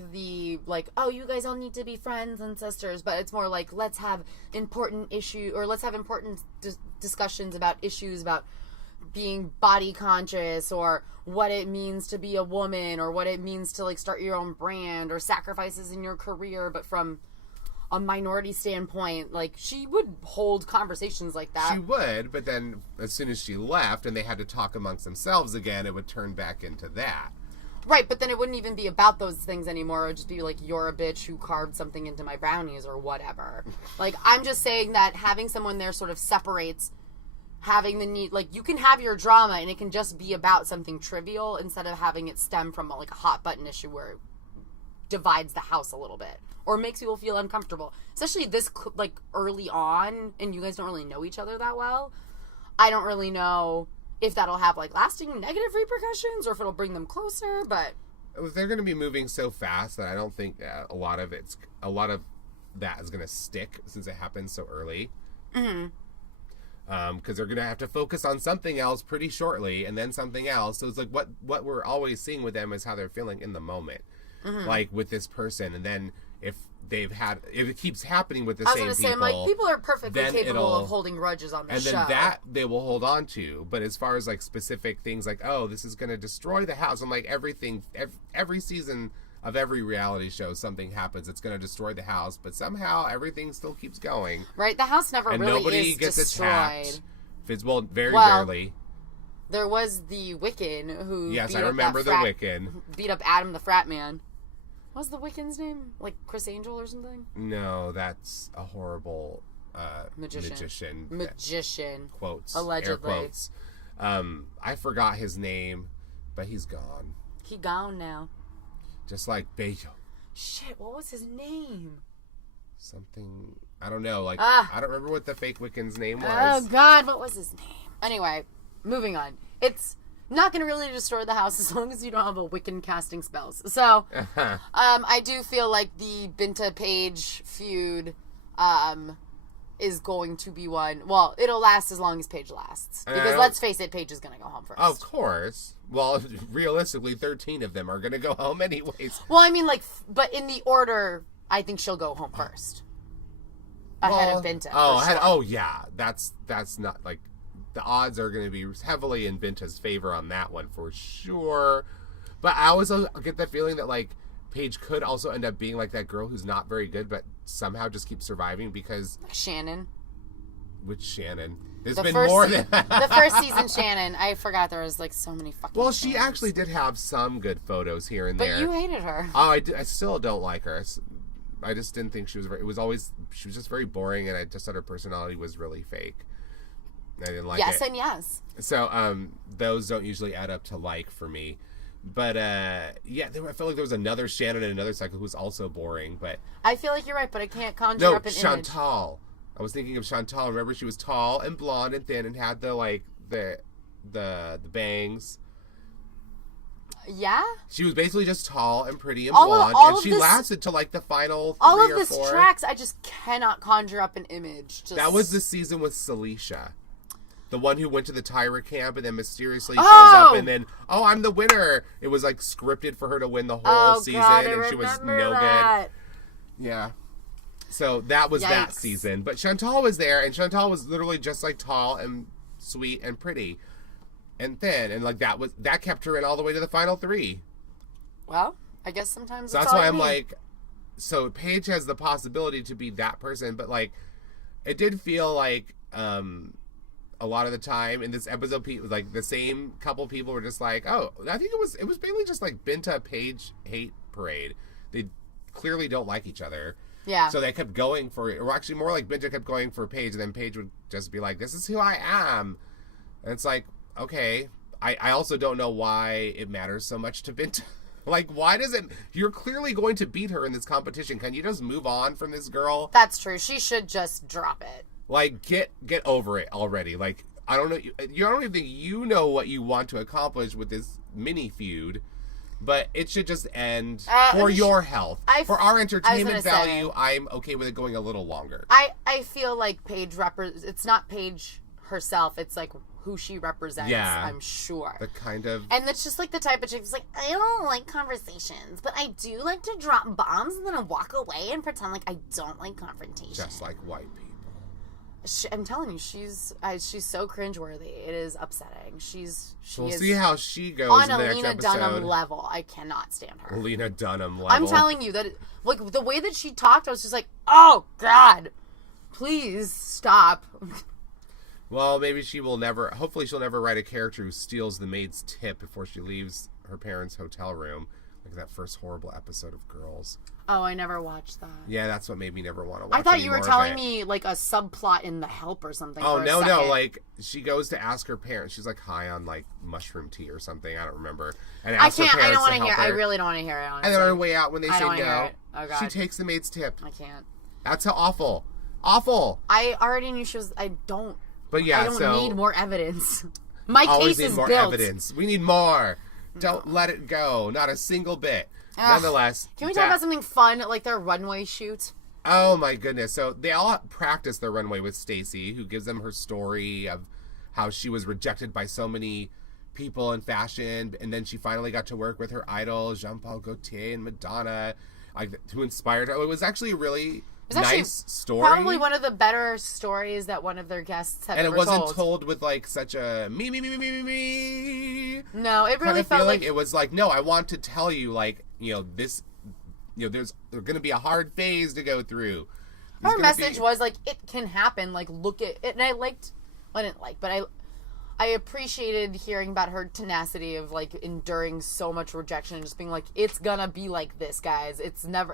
oh, you guys all need to be friends and sisters, but it's more like, let's have important discussions about issues about being body conscious, or what it means to be a woman, or what it means to like start your own brand, or sacrifices in your career, but from a minority standpoint. Like, she would hold conversations like that. She would, but then as soon as she left and they had to talk amongst themselves again, it would turn back into that. Right, but then it wouldn't even be about those things anymore. It would just be like, you're a bitch who carved something into my brownies, or whatever. Like, I'm just saying that having someone there sort of separates having the need, like, you can have your drama and it can just be about something trivial, instead of having it stem from like a hot button issue where it divides the house a little bit or makes people feel uncomfortable, especially this like early on, and you guys don't really know each other that well. I don't really know if that'll have like lasting negative repercussions or if it'll bring them closer, but they're going to be moving so fast that I don't think a lot of that is going to stick, since it happens so early. Mm-hmm. Because they're going to have to focus on something else pretty shortly, and then something else. So it's like what we're always seeing with them is how they're feeling in the moment, like with this person. And then if it keeps happening with the same people, I was going to say, I'm like, people are perfectly capable of holding grudges on the show, and then that they will hold on to. But as far as like specific things, like, oh, this is going to destroy the house, I'm like, every season of every reality show, something happens. It's going to destroy the house, but somehow everything still keeps going. Right, the house never and really nobody is gets destroyed. Attacked. Very rarely. There was the Wiccan who beat up Adam the frat man. What was the Wiccan's name? Like Chris Angel or something? No, that's a horrible magician. Quotes. Allegedly. Air quotes. I forgot his name, but he's gone. He gone now. Just like Beto. Shit, what was his name? Something, I don't know. Like, I don't remember what the fake Wiccan's name was. Oh, God, what was his name? Anyway, moving on. It's not going to really destroy the house as long as you don't have a Wiccan casting spells. So, I do feel like the Binta Paige feud is going to be one. Well, it'll last as long as Paige lasts. Because let's face it, Paige is going to go home first. Of course. Well, realistically, 13 of them are going to go home anyways. Well, I mean, like, but in the order, I think she'll go home first. Ahead of Binta. Oh, yeah. That's not, like, the odds are going to be heavily in Binta's favor on that one for sure. But I always get the feeling that, like, Paige could also end up being like that girl who's not very good, but somehow just keeps surviving because... Shannon. Which Shannon? There's The been first more than... the first season Shannon. I forgot there was, like, so many fucking Well, she Shannons. actually did have some good photos here and But there. you hated her. Oh, I still don't like her. I just didn't think she was very... She was just very boring, and I just thought her personality was really fake. I didn't like it. Yes and yes. So, those don't usually add up to like for me. But, yeah, I felt like there was another Shannon in another cycle who was also boring, but... I feel like you're right, but I can't conjure up an image. Chantal. I was thinking of Chantal. Remember, she was tall and blonde and thin and had the, like, the bangs. Yeah? She was basically just tall and pretty and All blonde, of and she this- lasted till, like, the final All three of or this four. tracks, I just cannot conjure up an image. Just... That was the season with Celicia. The one who went to the Tyra camp and then mysteriously Oh! shows up and then, oh, I'm the winner. It was like scripted for her to win the whole season and she was no good. Yeah. So that was that season. But Chantal was there and Chantal was literally just like tall and sweet and pretty and thin. And like that kept her in all the way to the final three. Well, I guess sometimes So that's why I'm like, so Paige has the possibility to be that person, but like, it did feel like, a lot of the time in this episode, like the same couple people were just like, oh, I think it was mainly just like Binta Paige hate parade. They clearly don't like each other. Yeah. So they kept going for it. Or actually more like Binta kept going for Paige, and then Paige would just be like, this is who I am. And it's like, okay. I also don't know why it matters so much to Binta. Like, why does it... You're clearly going to beat her in this competition. Can you just move on from this girl? That's true. She should just drop it. Like, get over it already. Like, I don't know. I don't even think you know what you want to accomplish with this mini feud, but it should just end for your health. For our entertainment value, I'm okay with it going a little longer. I feel like Paige it's not Paige herself. It's like who she represents. Yeah, I'm sure. The kind of... And it's just like the type of chick who's like, I don't like conversations, but I do like to drop bombs and then I walk away and pretend like I don't like confrontation. Just like white people. I'm telling you, she's so cringeworthy. It is upsetting. We'll see how she goes on in the a next Lena episode. Dunham level. I cannot stand her. Lena Dunham level. I'm telling you that, like, the way that she talked, I was just like, oh, God, please stop. Well, maybe she will never... Hopefully she'll never write a character who steals the maid's tip before she leaves her parents' hotel room. Like that first horrible episode of Girls. Oh, I never watched that. Yeah, that's what made me never want to watch it. I thought you were telling me, like, a subplot in The Help or something. Oh, no. Like, she goes to ask her parents. She's, like, high on, like, mushroom tea or something. I don't remember. And I can't. I don't want to hear it. I really don't want to hear it, honestly. And then on her way out, when they say no, oh, God, she takes the maid's tip. I can't. That's how awful. Awful. I already knew she was... I don't... But yeah, I don't need more evidence. My case is built. Always need more evidence. We need more. Don't let it go. Not a single bit. Nonetheless. Can we talk about something fun, like their runway shoot? Oh my goodness. So they all practice their runway with Stacey, who gives them her story of how she was rejected by so many people in fashion, and then she finally got to work with her idols, Jean-Paul Gaultier and Madonna, who inspired her. It was actually a really nice story. Probably one of the better stories that one of their guests had ever told. And it wasn't told with like such a me. No, it really felt like... It was like, no, I want to tell you, like, this, there's going to be a hard phase to go through. Her message was like, it can happen. Like, look at it. And I appreciated hearing about her tenacity of like enduring so much rejection and just being like, it's gonna be like this, guys. It's not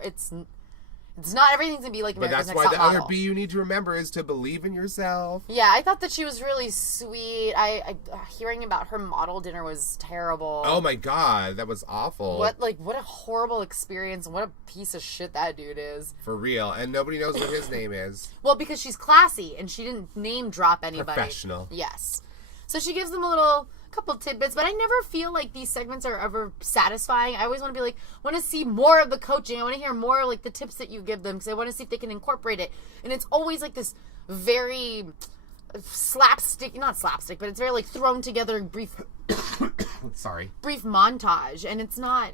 everything's gonna be like America's Next Top Model. But that's why the other B you need to remember is to believe in yourself. Yeah, I thought that she was really sweet. I hearing about her model dinner was terrible. Oh my God, that was awful. What a horrible experience and what a piece of shit that dude is. For real, and nobody knows what his name is. Well, because she's classy and she didn't name drop anybody. Professional. Yes. So she gives them a couple tidbits, but I never feel like these segments are ever satisfying. I always want to be like, want to see more of the coaching. I want to hear more like the tips that you give them because I want to see if they can incorporate it. And it's always like this very not slapstick, but it's very like thrown together brief brief montage, and it's not,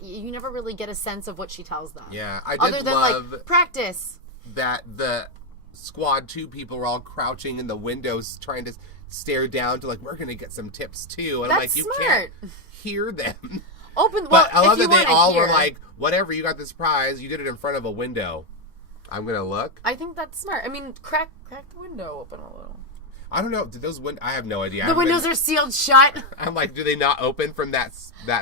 you never really get a sense of what she tells them. Yeah, I did other than love like practice. That the squad 2 people were all crouching in the windows trying to stare down to like, we're going to get some tips too. And That's I'm like, you smart. can't hear them. But I love that they all were like, whatever, you got this prize. You did it in front of a window. I'm going to look. I think that's smart. I mean, crack the window open a little. I don't know. Did those I have no idea. The windows are sealed shut. I'm like, do they not open from that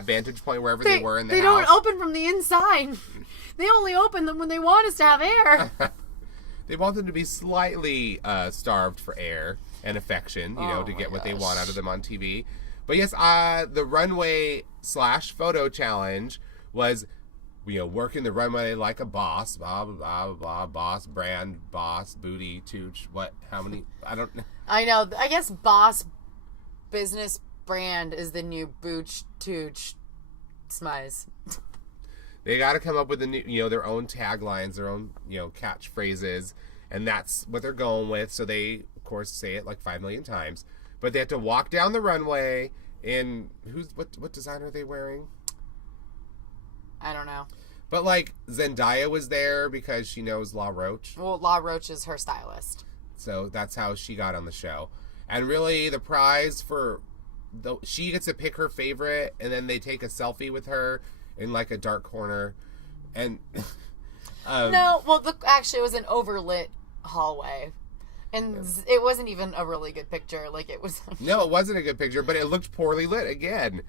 vantage point wherever they were in the house? They don't open from the inside. They only open them when they want us to have air. They want them to be slightly starved for air and affection, to get what they want out of them on TV. But yes, the runway / photo challenge was, working the runway like a boss, blah, blah, blah, blah, boss, brand, boss, booty, tooch, how many, I don't know. I know. I guess boss, business, brand is the new booch, tooch, smize. They got to come up with the new, their own taglines, their own, catchphrases, and that's what they're going with. So they, of course, say it like 5 million times. But they have to walk down the runway in what designer are they wearing? I don't know. But like Zendaya was there because she knows La Roche. Well, La Roche is her stylist. So that's how she got on the show. And really the prize she gets to pick her favorite, and then they take a selfie with her in like a dark corner. And actually it was an overlit hallway. And it wasn't even a really good picture. Like, it was... No, it wasn't a good picture, but it looked poorly lit again.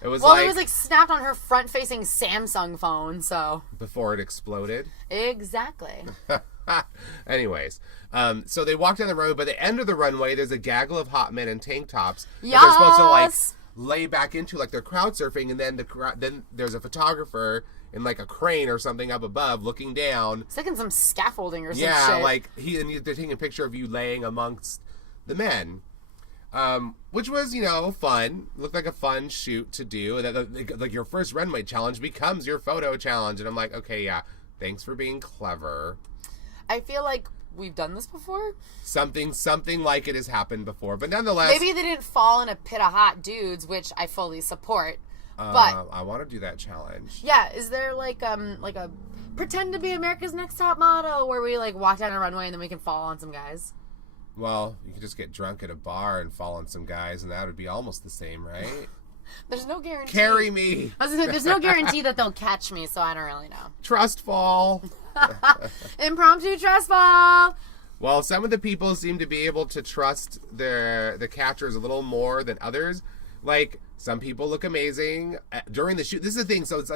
It was it was like snapped on her front-facing Samsung phone, so... Before it exploded? Exactly. Anyways, so they walked down the road. By the end of the runway, there's a gaggle of hot men in tank tops. Yes! They're supposed to, like, lay back into, like, they're crowd surfing, and then then there's a photographer in like a crane or something up above looking down. It's like in some scaffolding or some shit. Yeah, like they're taking a picture of you laying amongst the men. Which was, fun. Looked like a fun shoot to do. And like your first runway challenge becomes your photo challenge. And I'm like, okay, yeah, thanks for being clever. I feel like we've done this before. Something like it has happened before. But nonetheless. Maybe they didn't fall in a pit of hot dudes, which I fully support. But I want to do that challenge. Yeah, is there like a pretend to be America's Next Top Model where we like walk down a runway and then we can fall on some guys? Well, you could just get drunk at a bar and fall on some guys, and that would be almost the same, right? There's no guarantee. Carry me. There's no guarantee that they'll catch me, so I don't really know. Trust fall. Impromptu trust fall. Well, some of the people seem to be able to trust the catchers a little more than others. Like, some people look amazing during the shoot. This is the thing. So it's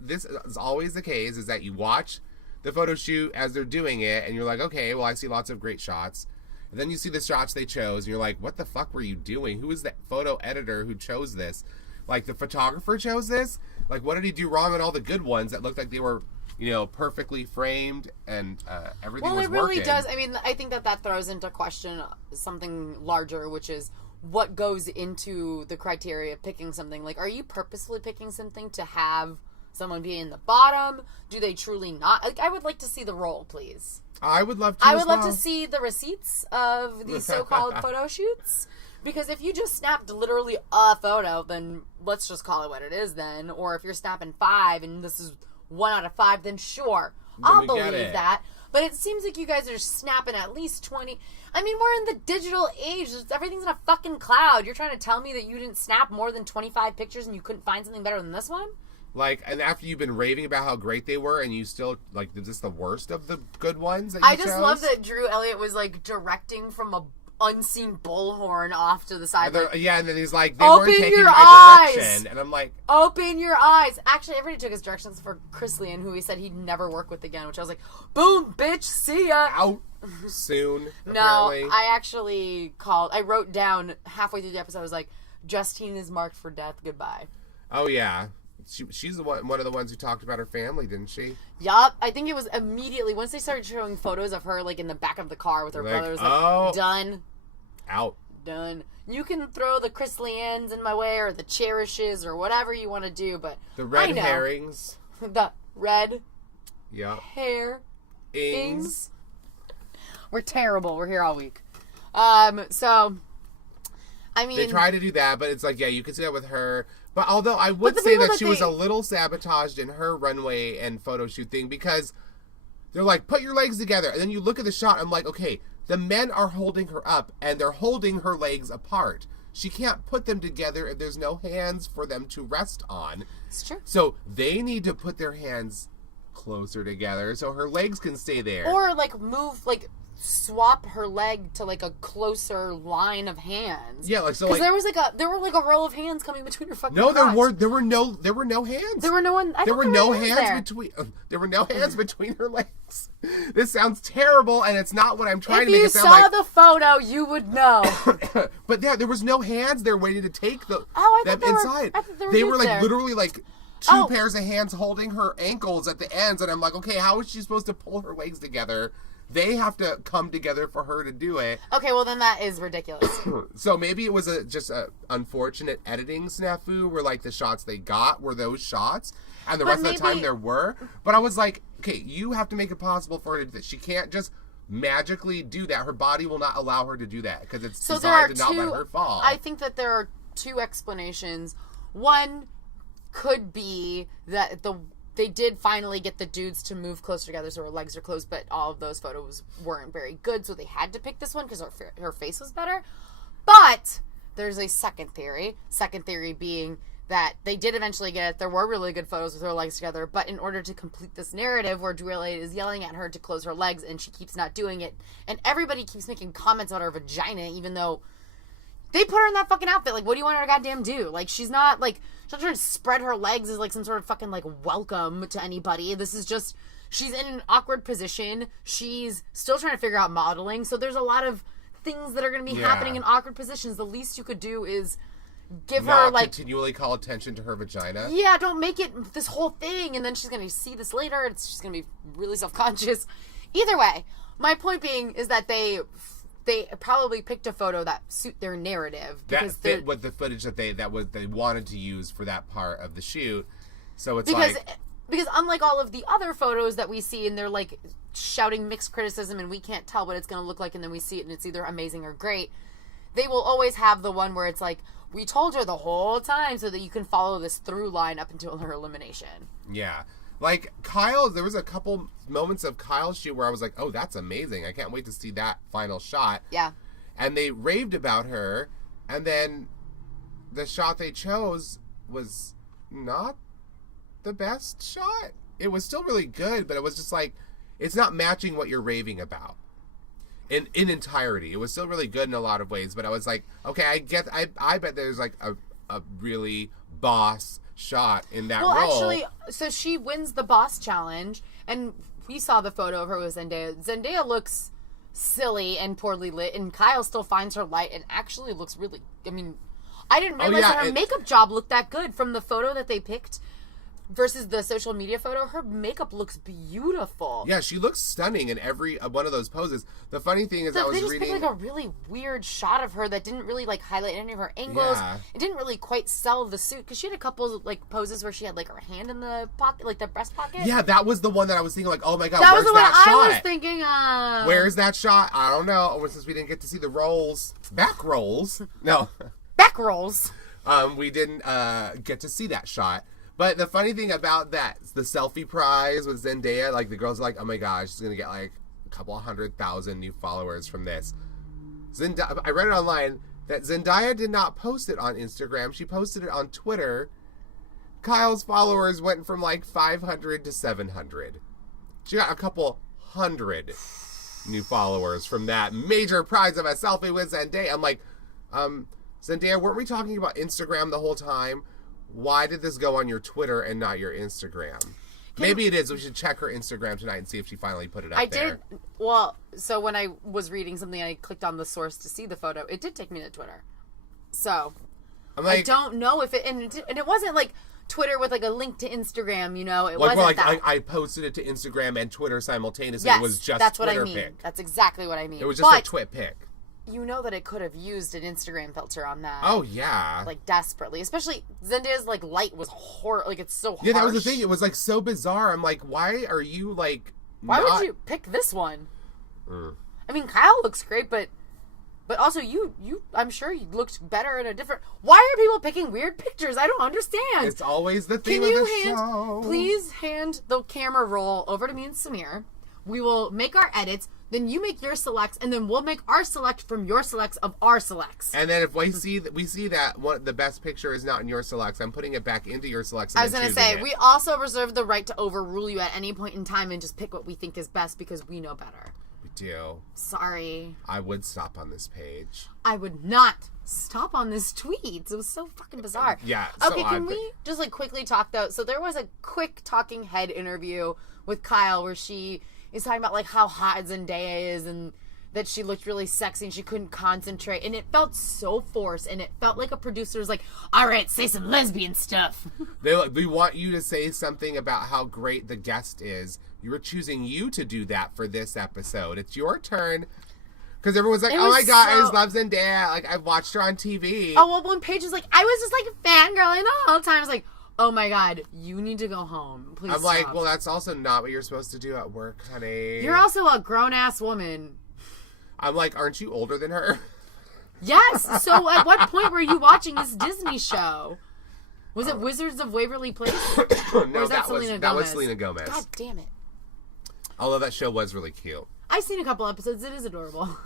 this is always the case, is that you watch the photo shoot as they're doing it, and you're like, okay, well, I see lots of great shots. And then you see the shots they chose, and you're like, what the fuck were you doing? Who is that photo editor who chose this? Like, the photographer chose this? Like, what did he do wrong on all the good ones that looked like they were, perfectly framed and everything was working? Well, it really does. I mean, I think that throws into question something larger, which is what goes into the criteria of picking something. Like, are you purposefully picking something to have someone be in the bottom? Do they truly not? Like, I would like to see the roll, please. I would love to. I would love to see the receipts of these so-called photo shoots. Because if you just snapped literally a photo, then let's just call it what it is then. Or if you're snapping 5 and this is 1 out of 5, then sure, I'll believe that. But it seems like you guys are snapping at least 20. I mean, we're in the digital age. Everything's in a fucking cloud. You're trying to tell me that you didn't snap more than 25 pictures and you couldn't find something better than this one? Like, and after you've been raving about how great they were, and you still, like, is this the worst of the good ones that you chose? Love that Drew Elliott was, like, directing from a unseen bullhorn off to the side. And then he's like, they weren't taking your my eyes. direction. And I'm like, open your eyes. Actually, everybody took his directions for Chris Lian, who he said he'd never work with again, which I was like, boom, bitch, see ya. Out soon, No, apparently. I wrote down halfway through the episode, I was like, Justine is marked for death, goodbye. Oh, yeah. She's one of the ones who talked about her family, didn't she? Yup. I think it was immediately, once they started showing photos of her, like, in the back of the car with her brother, it was like, done. Out. Done. You can throw the Chris Lians in my way, or the cherishes, or whatever you want to do, but the red herrings. The red hair ings. We're terrible. We're here all week. So, I mean... They try to do that, but it's like, yeah, you can see that with her. But although I would say that she was a little sabotaged in her runway and photo shoot thing, because they're like, put your legs together. And then you look at the shot, I'm like, okay, the men are holding her up, and they're holding her legs apart. She can't put them together if there's no hands for them to rest on. It's true. So they need to put their hands closer together so her legs can stay there. Or, like, move, like, swap her leg to, like, a closer line of hands. Yeah, like, so, because like... there were a row of hands coming between her fucking No, crotch. there were no hands. There were no one... There were no hands between her legs. This sounds terrible, and it's not what I'm trying to make it sound like. If you saw the photo, you would know. But there was no hands there waiting to take them inside. They were like there. literally like two pairs of hands holding her ankles at the ends, and I'm like, okay, how is she supposed to pull her legs together? They have to come together for her to do it. Okay, well then that is ridiculous. So maybe it was just a unfortunate editing snafu where like the shots they got were those shots, and the rest of the time there were. But I was like, okay, you have to make it possible for her to do that. She can't just magically do that. Her body will not allow her to do that because it's designed to not let her fall. I think that there are two explanations. One could be that they did finally get the dudes to move closer together so her legs are closed, but all of those photos weren't very good, so they had to pick this one because her face was better. But there's a second theory. Second theory being that they did eventually get it. There were really good photos with her legs together, but in order to complete this narrative where Juliet is yelling at her to close her legs and she keeps not doing it, and everybody keeps making comments about her vagina, even though they put her in that fucking outfit. Like, what do you want her to goddamn do? Like, she's not trying to spread her legs as, like, some sort of fucking, like, welcome to anybody. This is just, she's in an awkward position. She's still trying to figure out modeling. So there's a lot of things that are going to be happening in awkward positions. The least you could do is give her, like... continually call attention to her vagina? Yeah, don't make it this whole thing, and then she's going to see this later, and she's going to be really self-conscious. Either way, my point being is that they probably picked a photo that suit their narrative that fit with the footage that they wanted to use for that part of the shoot. So it's because unlike all of the other photos that we see, and they're like shouting mixed criticism, and we can't tell what it's going to look like, and then we see it, and it's either amazing or great. They will always have the one where it's like, we told her the whole time, so that you can follow this through line up until her elimination. Yeah. Like, Kyle, there was a couple moments of Kyle's shoot where I was like, oh, that's amazing. I can't wait to see that final shot. Yeah. And they raved about her, and then the shot they chose was not the best shot. It was still really good, but it was just like, it's not matching what you're raving about. In entirety. It was still really good in a lot of ways, but I was like, okay, I bet there's like a really boss shot in that role. Well, actually, so she wins the boss challenge, and we saw the photo of her with Zendaya. Zendaya looks silly and poorly lit, and Kyle still finds her light and actually looks really, I mean, I didn't realize that her makeup job looked that good from the photo that they picked versus the social media photo. Her makeup looks beautiful. Yeah, she looks stunning in every one of those poses. The funny thing is, they just picked like a really weird shot of her that didn't really like highlight any of her angles. Yeah. It didn't really quite sell the suit because she had a couple like poses where she had like her hand in the pocket, like the breast pocket. Yeah, that was the one that I was thinking like, oh my god, that where's was the that one shot? I was thinking of. Where's that shot? I don't know. Since we didn't get to see the back rolls. No. Back rolls. We didn't get to see that shot. But the funny thing about that, the selfie prize with Zendaya, like the girls are like, oh my gosh, she's gonna get like a couple 100,000 new followers from this. I read it online that Zendaya did not post it on Instagram. She posted it on Twitter. Kyle's followers went from like 500 to 700. She got a couple hundred new followers from that major prize of a selfie with Zendaya. I'm like, Zendaya, weren't we talking about Instagram the whole time? Why did this go on your Twitter and not your Instagram? Maybe it is. We should check her Instagram tonight and see if she finally put it up there. I did. Well, so when I was reading something, I clicked on the source to see the photo. It did take me to Twitter. So, I don't know if it... And it wasn't like Twitter with like a link to Instagram, you know? It wasn't that. I posted it to Instagram and Twitter simultaneously. Yes, it was just that's what Twitter I mean. pic. That's exactly what I mean. It was just a twit pic. You know that it could have used an Instagram filter on that. Oh, yeah. Like, desperately. Especially, Zendaya's, like, light was like, it's so harsh. Yeah, that was the thing. It was, like, so bizarre. I'm like, why are you, like, Why would you pick this one? I mean, Kyle looks great, but also, you I'm sure you looked better in a different... Why are people picking weird pictures? I don't understand. It's always the theme of the show. Please hand the camera roll over to me and Samir. We will make our edits, then you make your selects, and then we'll make our select from your selects of our selects. And then if we see that the best picture is not in your selects, I'm putting it back into your selects. And I was going to say, we also reserve the right to overrule you at any point in time and just pick what we think is best because we know better. We do. Sorry. I would stop on this page. I would not stop on this tweet. It was so fucking bizarre. Yeah. Okay, can we just like quickly talk though? So there was a quick talking head interview with Kyle where she is talking about like how hot Zendaya is and that she looked really sexy and she couldn't concentrate, and it felt so forced, and it felt like a producer was like, all right, say some lesbian stuff. We want you to say something about how great the guest is. You were choosing you to do that for this episode. It's your turn. Because everyone's like, oh my God, I just love Zendaya. Like, I've watched her on TV. Oh, well, when Paige was like, I was just like fangirling the whole time. I was like, oh my God, you need to go home. Please I'm stop. like, well, that's also not what you're supposed to do at work, honey. You're also a grown-ass woman. I'm like, aren't you older than her? Yes. So at what point were you watching this Disney show? Was it Wizards of Waverly Place? No, that was Selena Gomez. God damn it. Although that show was really cute. I've seen a couple episodes. It is adorable.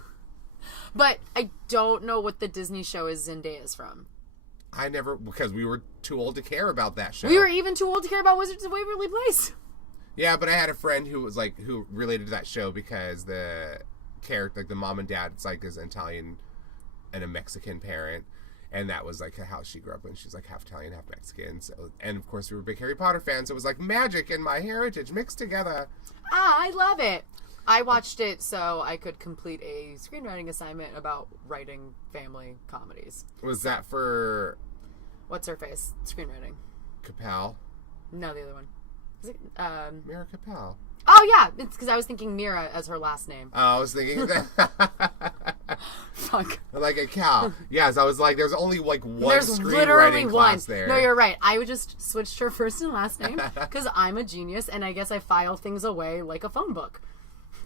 But I don't know what the Disney show is Zendaya's from. Because we were too old to care about that show. We were even too old to care about Wizards of Waverly Place. Yeah, but I had a friend who related to that show because the character, like the mom and dad, it's like this Italian and a Mexican parent, and that was like how she grew up, and she's like half Italian, half Mexican. So, and of course we were big Harry Potter fans, so it was like magic and my heritage mixed together. I love it. I watched it so I could complete a screenwriting assignment about writing family comedies. Was that for what's her face screenwriting? Capel? No, the other one. Is it Mira Capel? Oh, yeah. It's because I was thinking Mira as her last name. Oh, I was thinking that. Fuck. Like a cow. Yes, I was like, there's only like one there's screenwriting class there. No, you're right. I would just switched her first and last name because I'm a genius and I guess I file things away like a phone book.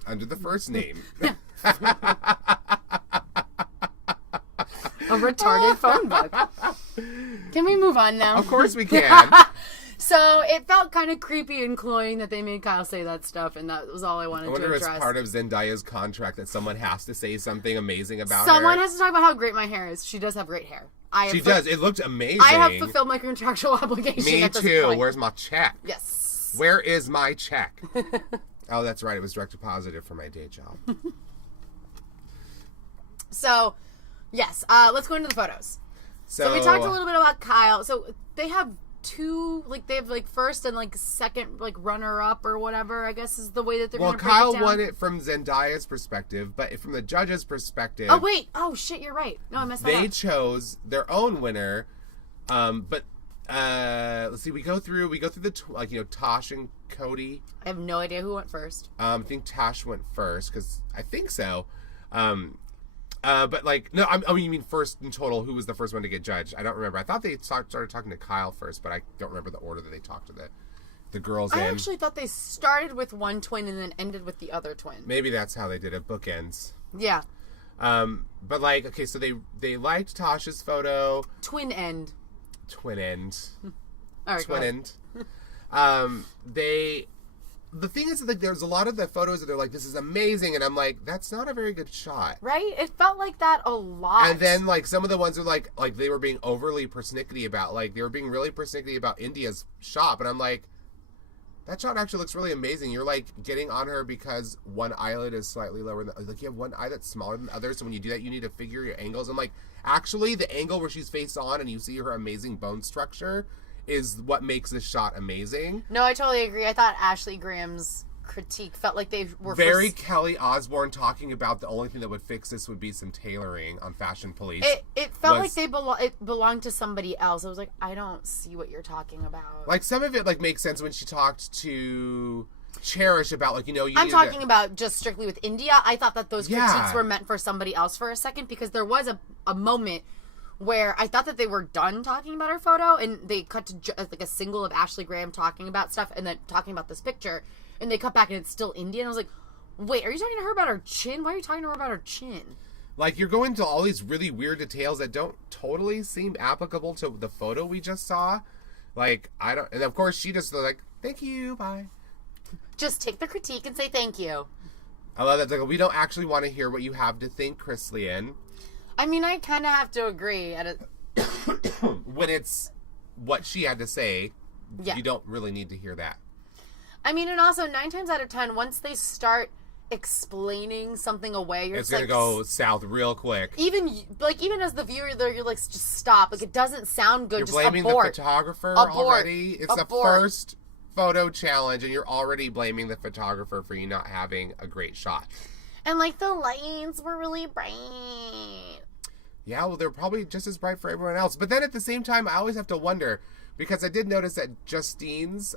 Under the first name. A retarded phone book. Can we move on now? Of course we can. So it felt kind of creepy and cloying that they made Kyle say that stuff, and that was all I wanted to address. I wonder if it's part of Zendaya's contract that someone has to say something amazing about her. Someone has to talk about how great my hair is. She does have great hair. She does. It looked amazing. I have fulfilled my contractual obligation. Me at this too. point. Where's my check? Yes. Where is my check? Oh, that's right. It was direct deposited for my day job. So, yes. Let's go into the photos. So we talked a little bit about Kyle. So they have first and second runner up or whatever, I guess is the way that they're going to break it down. Kyle won it from Zendaya's perspective, but from the judges' perspective... Oh, wait. Oh, shit, you're right. No, I messed that up. They chose their own winner, but let's see, we go through the Tosh and Cody. I have no idea who went first. I think Tosh went first, because I think so. But no, I mean, you mean first in total, who was the first one to get judged? I don't remember. I thought they started talking to Kyle first, but I don't remember the order that they talked to the girls in. I actually thought they started with one twin and then ended with the other twin. Maybe that's how they did it, bookends. Yeah. But okay, so they liked Tosh's photo. Twin end. Twin end. All right, twin end. The thing is, there's a lot of the photos that they're like, this is amazing, and I'm like, that's not a very good shot. Right? It felt like that a lot. And then, some of the ones are like they were being overly persnickety about, they were being really persnickety about India's shot, and I'm like, that shot actually looks really amazing. You're, getting on her because one eyelid is slightly lower than, you have one eye that's smaller than the other, so when you do that, you need to figure your angles. I'm like, actually, the angle where she's face on and you see her amazing bone structure is what makes this shot amazing. No, I totally agree. I thought Ashley Graham's critique felt like they were very Kelly Osbourne talking about the only thing that would fix this would be some tailoring on Fashion Police. It felt like it belonged to somebody else. I was like, I don't see what you're talking about. Some of it makes sense when she talked to Cherish about I'm talking about just strictly with India. I thought that those critiques were meant for somebody else for a second, because there was a moment where I thought that they were done talking about her photo, and they cut to a single of Ashley Graham talking about stuff, and then talking about this picture, and they cut back, and it's still India, and I was like, wait, are you talking to her about her chin? Why are you talking to her about her chin? You're going to all these really weird details that don't totally seem applicable to the photo we just saw. I don't, and of course she just thank you, bye. Just take the critique and say thank you. I love that. It's like, we don't actually want to hear what you have to think, Chris Lian. I mean, I kind of have to agree. When it's what she had to say, yeah. You don't really need to hear that. I mean, and also 9 times out of 10, once they start explaining something away, it's gonna go south real quick. Even as the viewer, you're like, just stop. Like, it doesn't sound good. You're just blaming abort. the photographer already. It's the first photo challenge, and you're already blaming the photographer for you not having a great shot. And like the lights were really bright. Yeah, well, they're probably just as bright for everyone else. But then at the same time, I always have to wonder, because I did notice that Justine's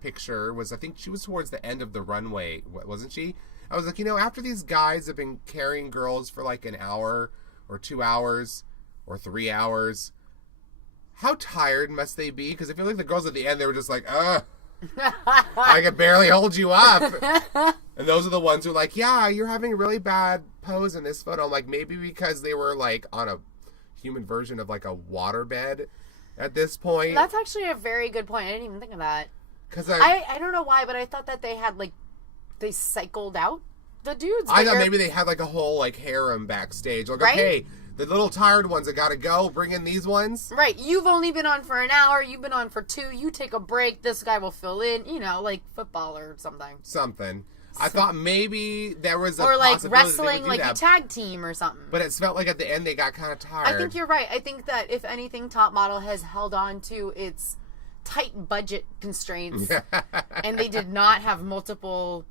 picture was, I think she was towards the end of the runway, wasn't she? I was like, after these guys have been carrying girls for like an hour or 2 hours or 3 hours, how tired must they be? Because I feel like the girls at the end, they were just like, I can barely hold you up. And those are the ones who are like, yeah, you're having a really bad pose in this photo. I'm like, maybe because they were like on a human version of like a waterbed at this point. That's actually a very good point. I didn't even think of that. Because I don't know why, but I thought that they had like, they cycled out the dudes. I thought maybe they had like a whole like harem backstage. Like, okay, the little tired ones that gotta go, bring in these ones. Right. You've only been on for an hour. You've been on for 2. You take a break. This guy will fill in. Like football or something. I thought maybe there was a or like possibility wrestling, like a tag team or something. But it felt like at the end they got kind of tired. I think you're right. I think that if anything, Top Model has held on to its tight budget constraints, and they did not have multiple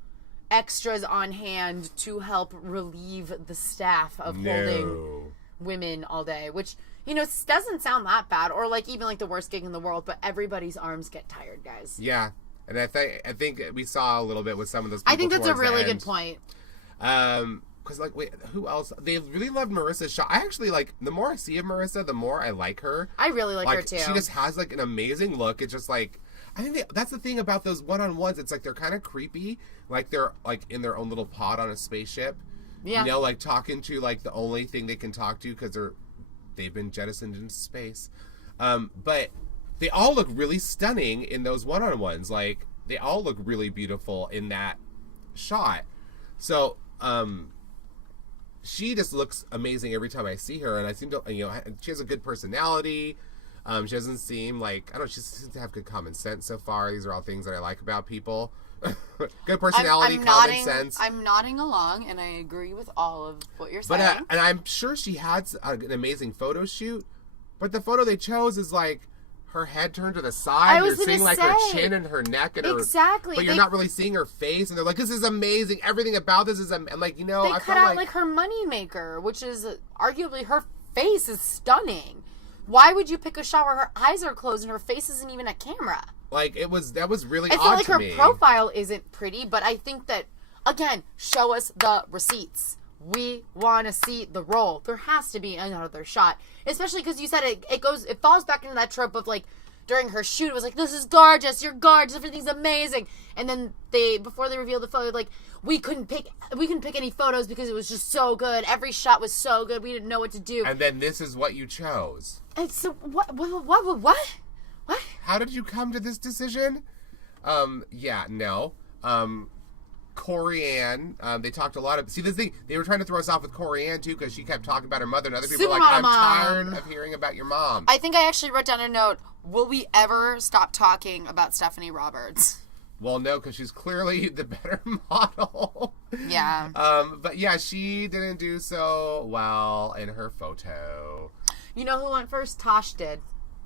extras on hand to help relieve the staff of holding women all day, which doesn't sound that bad, or like even like the worst gig in the world, but everybody's arms get tired, guys. Yeah. And I think we saw a little bit with some of those people. I think that's a really good point. Because like, wait, who else? They really loved Marissa's shot. I actually like, the more I see of Marissa, the more I like her. I really like her too. She just has like an amazing look. It's just like, I think that's the thing about those one-on-ones. It's like they're kind of creepy. Like they're like in their own little pod on a spaceship. Yeah. Like talking to like the only thing they can talk to because they've been jettisoned into space. But they all look really stunning in those one-on-ones. Like, they all look really beautiful in that shot. So, she just looks amazing every time I see her. And I seem to, she has a good personality. She doesn't seem like, I don't know, she seems to have good common sense so far. These are all things that I like about people. Good personality, common sense. I'm nodding along, and I agree with all of what you're saying. And I'm sure she had an amazing photo shoot. But the photo they chose is like, her head turned to the side. You're seeing like her chin and her neck and exactly. But you're not really seeing her face. And they're like, "This is amazing. Everything about this is." I'm like, they cut out like her moneymaker, which is arguably her face is stunning. Why would you pick a shot where her eyes are closed and her face isn't even at camera? Like that was really. I feel like her profile isn't pretty, but I think that again, show us the receipts. We want to see the role. There has to be another shot. Especially because you said it falls back into that trope of like, during her shoot, it was like, this is gorgeous, you're gorgeous, everything's amazing. And then before they revealed the photo, like, we couldn't pick any photos because it was just so good. Every shot was so good, we didn't know what to do. And then this is what you chose. And so, what? How did you come to this decision? Corianne, they talked a lot of... See, this thing, they were trying to throw us off with Corianne, too, because she kept talking about her mother, and other people were like, I'm tired of hearing about your mom. I think I actually wrote down a note, will we ever stop talking about Stephanie Roberts? Well, no, because she's clearly the better model. Yeah. But yeah, she didn't do so well in her photo. You know who went first? Tosh did.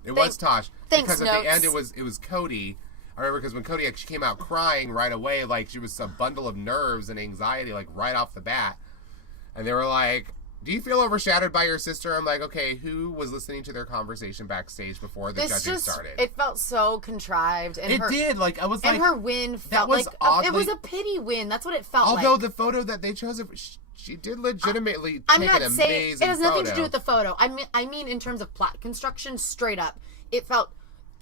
It was Tosh. Thanks, because at the end, it was Cody. I remember because when Cody actually came out crying right away, like she was a bundle of nerves and anxiety, like right off the bat. And they were like, do you feel overshadowed by your sister? I'm like, okay, who was listening to their conversation backstage before the judging started? It felt so contrived. And it did. Like, I was like... And her win felt like... It was a pity win. That's what it felt like. Although the photo that they chose, she did legitimately take an amazing photo. It has nothing to do with the photo. I mean in terms of plot construction, straight up. It felt...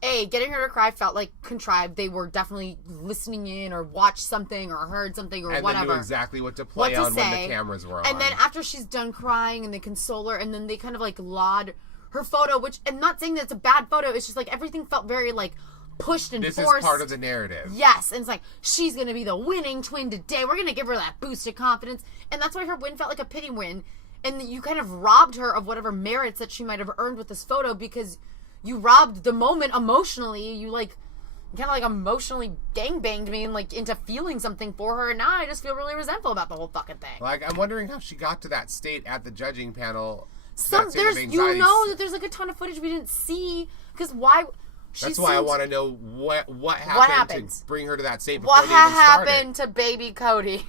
getting her to cry felt like contrived. They were definitely listening in or watched something or heard something or whatever. And they knew exactly what to play on when the cameras were on. And then after she's done crying and they console her and then they kind of like laud her photo, which, and not saying that it's a bad photo, it's just like everything felt very like pushed and this forced. Is part of the narrative. Yes, and it's like, she's going to be the winning twin today. We're going to give her that boost of confidence. And that's why her win felt like a pity win. And you kind of robbed her of whatever merits that she might have earned with this photo because you robbed the moment emotionally. You kind of like emotionally gangbanged me and like into feeling something for her. And now I just feel really resentful about the whole fucking thing. Like, I'm wondering how she got to that state at the judging panel. You know that there's like a ton of footage we didn't see because why? That's why I want to know what happened to bring her to that state before what they even started. happened to baby Cody?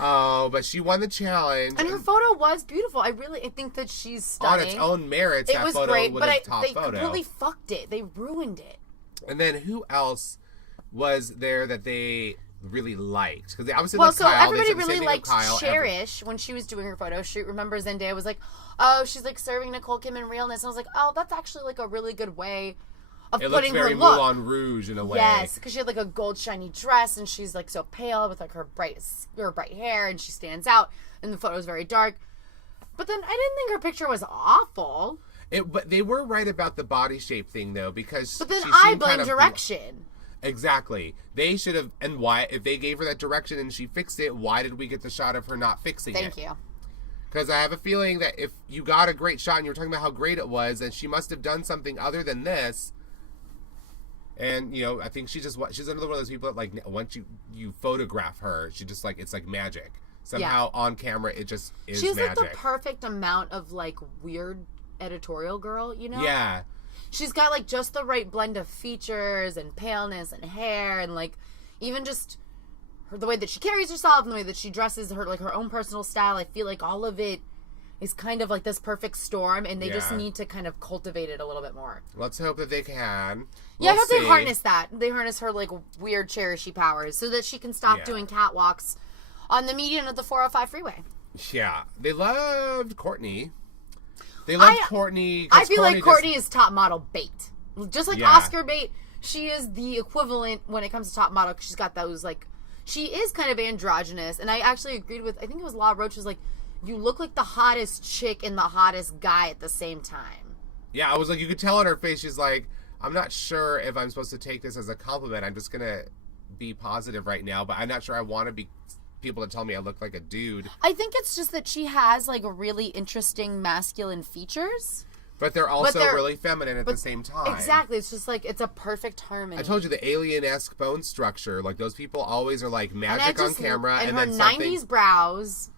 Oh, but she won the challenge. And her photo was beautiful. I think that she's stunning. On its own merits, it that was photo great, was but a top they photo. completely fucked it. They ruined it. And then who else was there that they really liked? Because they obviously so Kyle. Everybody really liked Cherish when she was doing her photo shoot. Remember Zendaya was like, oh, she's like serving Nicole Kidman realness. And I was like, oh, that's actually like a really good way of putting her look. It looks very Moulin Rouge in a way. Yes, because she had like a gold shiny dress and she's like so pale with like her bright hair and she stands out and the photo is very dark. But then I didn't think her picture was awful. But they were right about the body shape thing though, because but then I blame direction. Exactly. They should have, and why, if they gave her that direction and she fixed it, why did we get the shot of her not fixing it? Thank you. Because I have a feeling that if you got a great shot and you were talking about how great it was, then she must have done something other than this. And, you know, I think she's another one of those people that, like, once you photograph her, she just, like, it's like magic. Somehow on camera, it just is magic. She's, like, the perfect amount of, like, weird editorial girl, you know? Yeah. She's got, like, just the right blend of features and paleness and hair and, like, even just the way that she carries herself and the way that she dresses, her own personal style. I feel like all of it is kind of like this perfect storm, and they just need to kind of cultivate it a little bit more. Let's hope that they can. I hope they harness that. They harness her, like, weird cherishy powers so that she can stop doing catwalks on the median of the 405 freeway. Yeah. They loved Courtney. They loved Courtney. I feel like Courtney is top model bait. Just like Oscar bait, she is the equivalent when it comes to top model because she's got those, like, she is kind of androgynous. And I actually agreed with, I think it was Law Roach, was like, you look like the hottest chick and the hottest guy at the same time. Yeah, I was like, you could tell on her face, she's like, I'm not sure if I'm supposed to take this as a compliment. I'm just going to be positive right now, but I'm not sure I want to be people to tell me I look like a dude. I think it's just that she has, like, really interesting masculine features. But they're also really feminine at the same time. Exactly. It's just like, it's a perfect harmony. I told you the alien-esque bone structure. Like, those people always are, like, magic on camera. And her then 90s brows.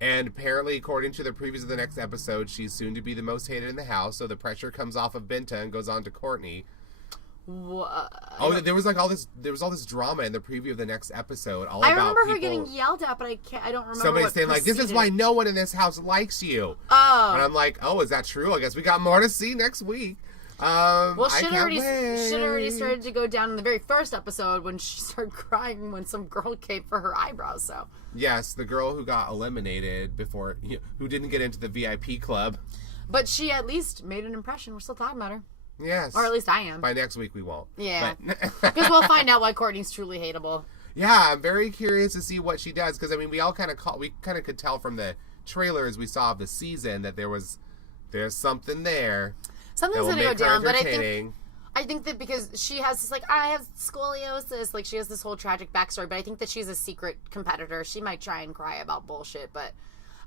And apparently, according to the previews of the next episode, she's soon to be the most hated in the house. So the pressure comes off of Binta and goes on to Courtney. Oh, there was all this drama in the preview of the next episode. I remember her getting yelled at, but I don't remember. Somebody saying like, "This is why no one in this house likes you." Oh, and I'm like, "Oh, is that true? I guess we got more to see next week." Well, shit already started to go down in the very first episode when she started crying when some girl came for her eyebrows. So yes, the girl who got eliminated before, who didn't get into the VIP club, but she at least made an impression. We're still talking about her. Yes. Or at least I am. By next week we won't. Yeah. Because we'll find out why Courtney's truly hateable. Yeah, I'm very curious to see what she does. Because, I mean, we kind of could tell from the trailers we saw of the season that there's something there. Something's going to go down, but I think that because she has this, like, I have scoliosis, like, she has this whole tragic backstory, but I think that she's a secret competitor. She might try and cry about bullshit, but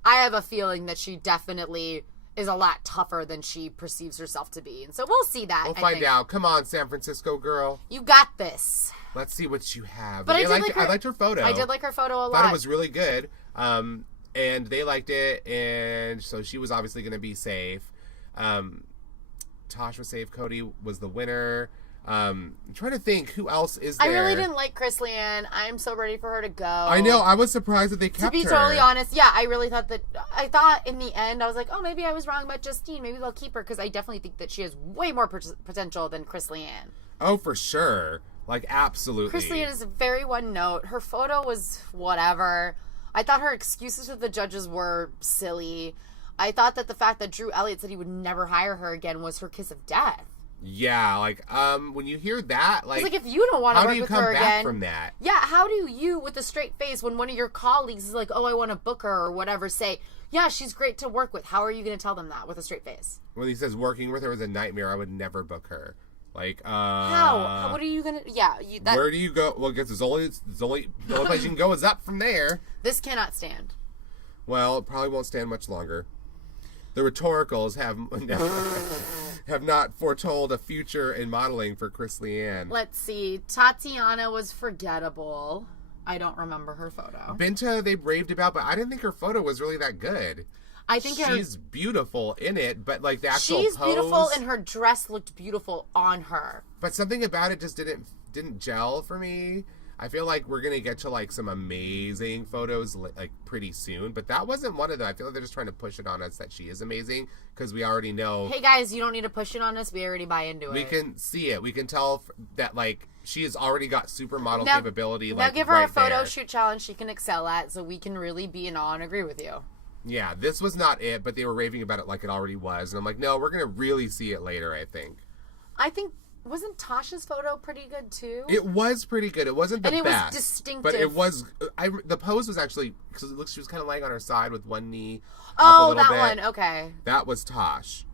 I have a feeling that she definitely is a lot tougher than she perceives herself to be. And so we'll see that. We'll find out. Come on, San Francisco girl. You got this. Let's see what you have. But I liked her photo. I did like her photo a lot. Thought it was really good. And they liked it, and so she was obviously going to be safe. Tosh was safe. Cody was the winner. I'm trying to think who else is there. I really didn't like Chris Leanne. I'm so ready for her to go. I know. I was surprised that they kept her. To be totally honest, yeah, I really thought in the end, I was like, oh, maybe I was wrong about Justine. Maybe they'll keep her because I definitely think that she has way more potential than Chris Leanne. Oh, for sure. Like, absolutely. Chris Leanne is very one note. Her photo was whatever. I thought her excuses to the judges were silly. I thought that the fact that Drew Elliott said he would never hire her again was her kiss of death. Yeah, like, when you hear that, like... It's like, if you don't want to how work do you with come her back again... from that? Yeah, how do you, with a straight face, when one of your colleagues is like, oh, I want to book her or whatever, say, yeah, she's great to work with. How are you going to tell them that with a straight face? When he says working with her was a nightmare, I would never book her. Like, How? What are you going to... Yeah. Where do you go? Well, I guess the only place you can go is up from there. This cannot stand. Well, it probably won't stand much longer. The rhetoricals have not foretold a future in modeling for Chris Leanne. Let's see. Tatiana was forgettable. I don't remember her photo. Binta, they raved about, but I didn't think her photo was really that good. I think she's beautiful in it, but like the actual she's pose, beautiful, and her dress looked beautiful on her. But something about it just didn't gel for me. I feel like we're gonna get to like some amazing photos like pretty soon, but that wasn't one of them. I feel like they're just trying to push it on us that she is amazing because we already know. Hey guys, you don't need to push it on us. We already buy into it. We can see it. We can tell that like she has already got supermodel capability. Now like, give her right a photo there. shoot challenge she can excel at, so we can really be in awe and agree with you. Yeah, this was not it, but they were raving about it like it already was, and I'm like, no, we're gonna really see it later. I think. Wasn't Tasha's photo pretty good too? It was pretty good. It wasn't the best. And it was distinctive. But it was... the pose was actually... Because it looks she was kind of laying on her side with one knee up a little bit. One. Okay. That was Tosh.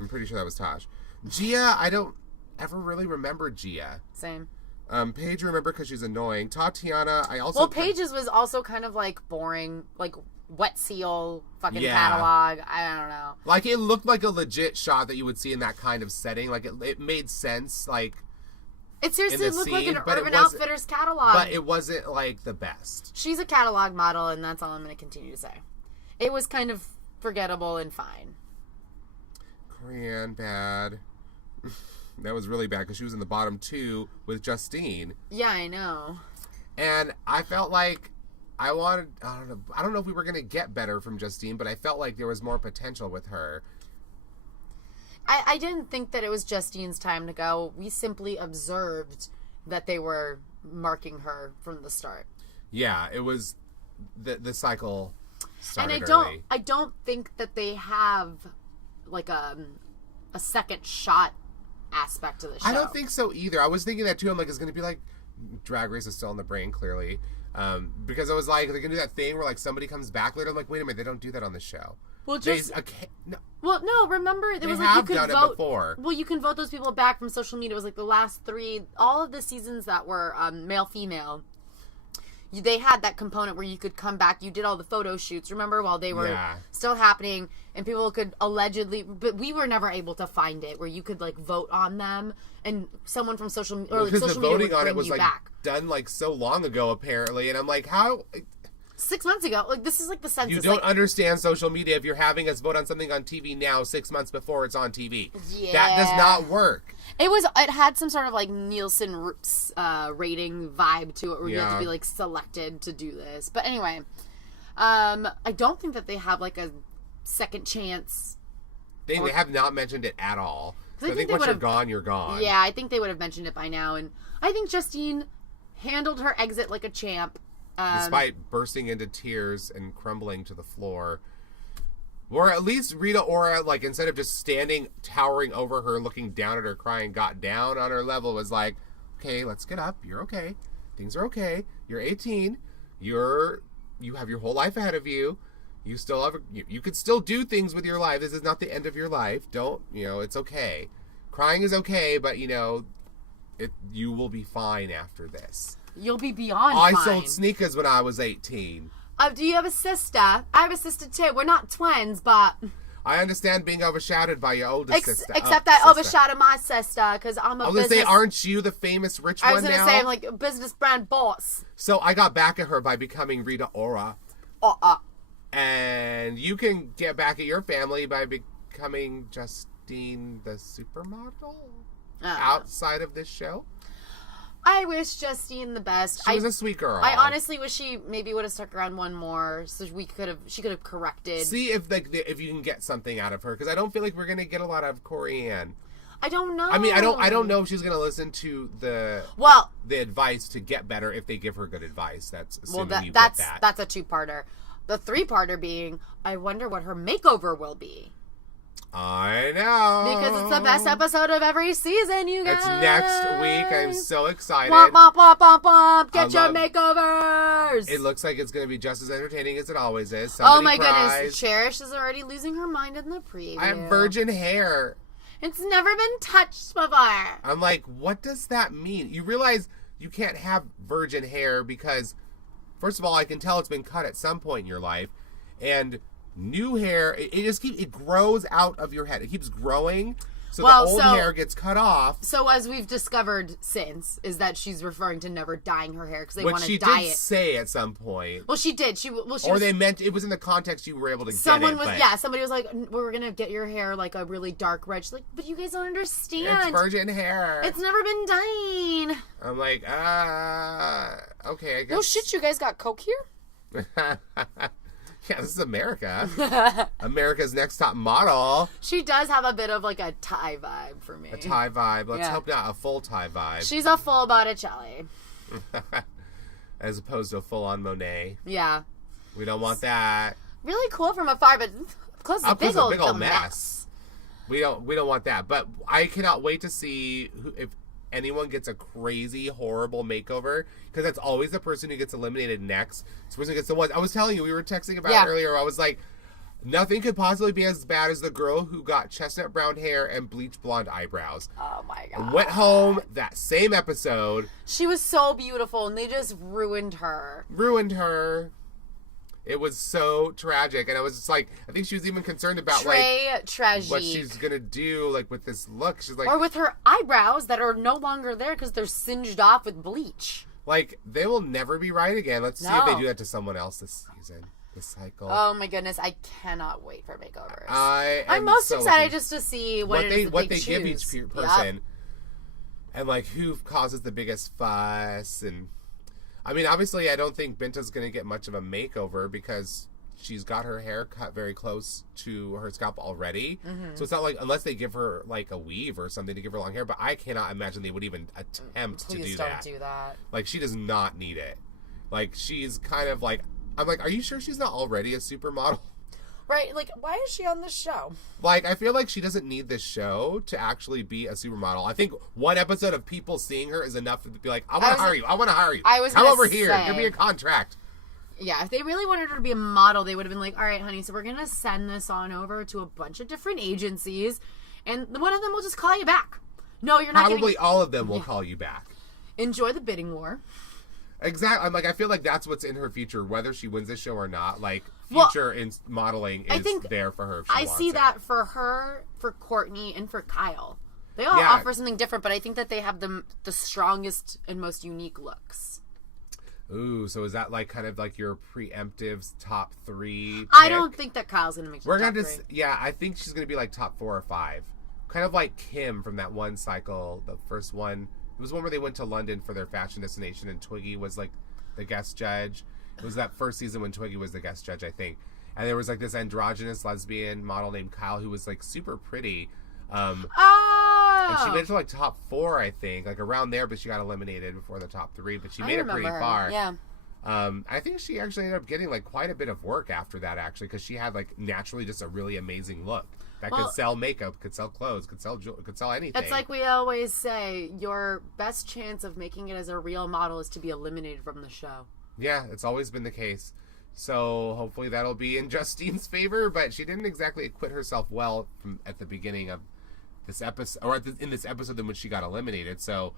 I'm pretty sure that was Tosh. Gia, I don't ever really remember Gia. Same. Paige, remember because she's annoying. Tatiana, I also... Well, Paige's was also kind of like boring, like wet seal fucking catalog. I don't know. Like, it looked like a legit shot that you would see in that kind of setting. Like, it made sense, like... It seriously looked like an Urban Outfitters Outfitters catalog. But it wasn't, like, the best. She's a catalog model, and that's all I'm going to continue to say. It was kind of forgettable and fine. Korean, bad. That was really bad because she was in the bottom two with Justine. Yeah, I know. And I felt like I don't know if we were going to get better from Justine, but I felt like there was more potential with her. I didn't think that it was Justine's time to go. We simply observed that they were marking her from the start. Yeah, it was the cycle started and early. I don't think that they have like a second shot aspect to the show. I don't think so either. I was thinking that too. I'm like, it's going to be like Drag Race is still in the brain, clearly. Because I was like, they're going to do that thing where like somebody comes back later. I'm like, wait a minute, they don't do that on the show. Well, just... no. Well, no, remember, it was like you could vote. It before. Well, you can vote those people back from social media. It was like the last three, all of the seasons that were male-female. They had that component where you could come back. You did all the photo shoots, remember, while they were still happening, and people could allegedly, but we were never able to find it where you could like vote on them, and someone from social media, or like, social media would bring you back. Done like so long ago apparently, and I'm like, how? 6 months ago, like this is like the census. You don't understand social media if you're having us vote on something on TV now 6 months before it's on TV. Yeah, that does not work. It had some sort of like Nielsen rating vibe to it where you have to be like selected to do this. But anyway, I don't think that they have like a second chance. They have not mentioned it at all. So I think once you're gone, you're gone. Yeah, I think they would have mentioned it by now. And I think Justine handled her exit like a champ. Despite bursting into tears and crumbling to the floor. Or at least Rita Ora, like, instead of just standing, towering over her, looking down at her, crying, got down on her level, was like, okay, let's get up. You're okay. Things are okay. You're 18. You have your whole life ahead of you. You still have, you could still do things with your life. This is not the end of your life. Don't, it's okay. Crying is okay, but, you will be fine after this. You'll be beyond fine. I sold sneakers when I was 18. Do you have a sister? I have a sister too. We're not twins, but... I understand being overshadowed by your older sister. Except I overshadowed my sister, because I'm a business... I was going to say, aren't you the famous rich one now? I was going to say, I'm like a business brand boss. So I got back at her by becoming Rita Ora. And you can get back at your family by becoming Justine the supermodel outside of this show. I wish Justine the best. She was a sweet girl. I honestly wish she maybe would have stuck around one more, so she could have corrected. See if you can get something out of her, because I don't feel like we're gonna get a lot out of Corey Ann. I don't know. I mean, I don't know if she's gonna listen to the advice to get better if they give her good advice. That's assuming you get that. That's a two-parter. The three-parter being, I wonder what her makeover will be. I know. Because it's the best episode of every season, you guys. It's next week. I'm so excited. Womp, womp, womp, womp, womp. Get your makeovers. It looks like it's going to be just as entertaining as it always is. Oh my goodness. Cherish is already losing her mind in the preview. I have virgin hair. It's never been touched before. I'm like, what does that mean? You realize you can't have virgin hair because, first of all, I can tell it's been cut at some point in your life. And new hair, it grows out of your head. It keeps growing. So the old hair gets cut off. So as we've discovered since, is that she's referring to never dyeing her hair because they want to dye it. Which she did say at some point. Well, she did. They meant, it was in the context you were able to get it. Somebody was like, we're going to get your hair like a really dark red. She's like, but you guys don't understand. It's virgin hair. It's never been dyed. I'm like, okay, I guess. Oh shit, you guys got Coke here? Yeah, this is America. America's Next Top Model. She does have a bit of like a Thai vibe for me. A Thai vibe. Let's hope not a full Thai vibe. She's a full Botticelli. As opposed to a full-on Monet. Yeah. We don't want that. Really cool from afar, but close to a big old mess. We don't want that. But I cannot wait to see if anyone gets a crazy, horrible makeover, because that's always the person who gets eliminated next. It's the person who gets the one. I was telling you, we were texting about it earlier. I was like, nothing could possibly be as bad as the girl who got chestnut brown hair and bleach blonde eyebrows. Oh my god! Went home that same episode. She was so beautiful, and they just ruined her. It was so tragic, and I was just like, I think she was even concerned about what she's gonna do, like with this look. She's like, or with her eyebrows that are no longer there because they're singed off with bleach. Like they will never be right again. Let's see if they do that to someone else this season, this cycle. Oh my goodness, I cannot wait for makeovers. I'm most excited just to see what they give each person, and like who causes the biggest fuss and. I mean, obviously, I don't think Binta's going to get much of a makeover because she's got her hair cut very close to her scalp already. Mm-hmm. So it's not like, unless they give her like a weave or something to give her long hair, but I cannot imagine they would even attempt to do that. Please don't do that. Like, she does not need it. Like, she's kind of like, I'm like, are you sure she's not already a supermodel? Right, like, why is she on this show? Like, I feel like she doesn't need this show to actually be a supermodel. I think one episode of people seeing her is enough to be like, I want to hire you. I want to hire you. Come over here. Give me a contract. Yeah, if they really wanted her to be a model, they would have been like, all right, honey, so we're going to send this on over to a bunch of different agencies, and one of them will just call you back. No, you're not Probably all of them will call you back. Enjoy the bidding war. Exactly. I'm like, I feel like that's what's in her future, whether she wins this show or not. Like, future in modeling is there for her. If she wants see it. that for her, for Courtney, and for Kyle. They all offer something different, but I think that they have the strongest and most unique looks. Ooh, so is that like kind of like your preemptive top 3 pick? I don't think that Kyle's gonna make the top 3. Yeah, I think she's gonna be like top 4 or 5. Kind of like Kim from that one cycle, the first one. It was one where they went to London for their fashion destination, and Twiggy was like the guest judge. It was that first season when Twiggy was the guest judge, I think. And there was like this androgynous lesbian model named Kyle who was like super pretty. And she made it to like top 4, I think, like around there, but she got eliminated before the top 3. But she made it pretty far. Yeah. I think she actually ended up getting like quite a bit of work after that, actually, because she had like naturally just a really amazing look. That could sell makeup, could sell clothes, could sell jewelry, could sell anything. It's like we always say, your best chance of making it as a real model is to be eliminated from the show. Yeah, it's always been the case. So hopefully that'll be in Justine's favor, but she didn't exactly acquit herself well at the beginning of this episode, or in this episode in which she got eliminated. So,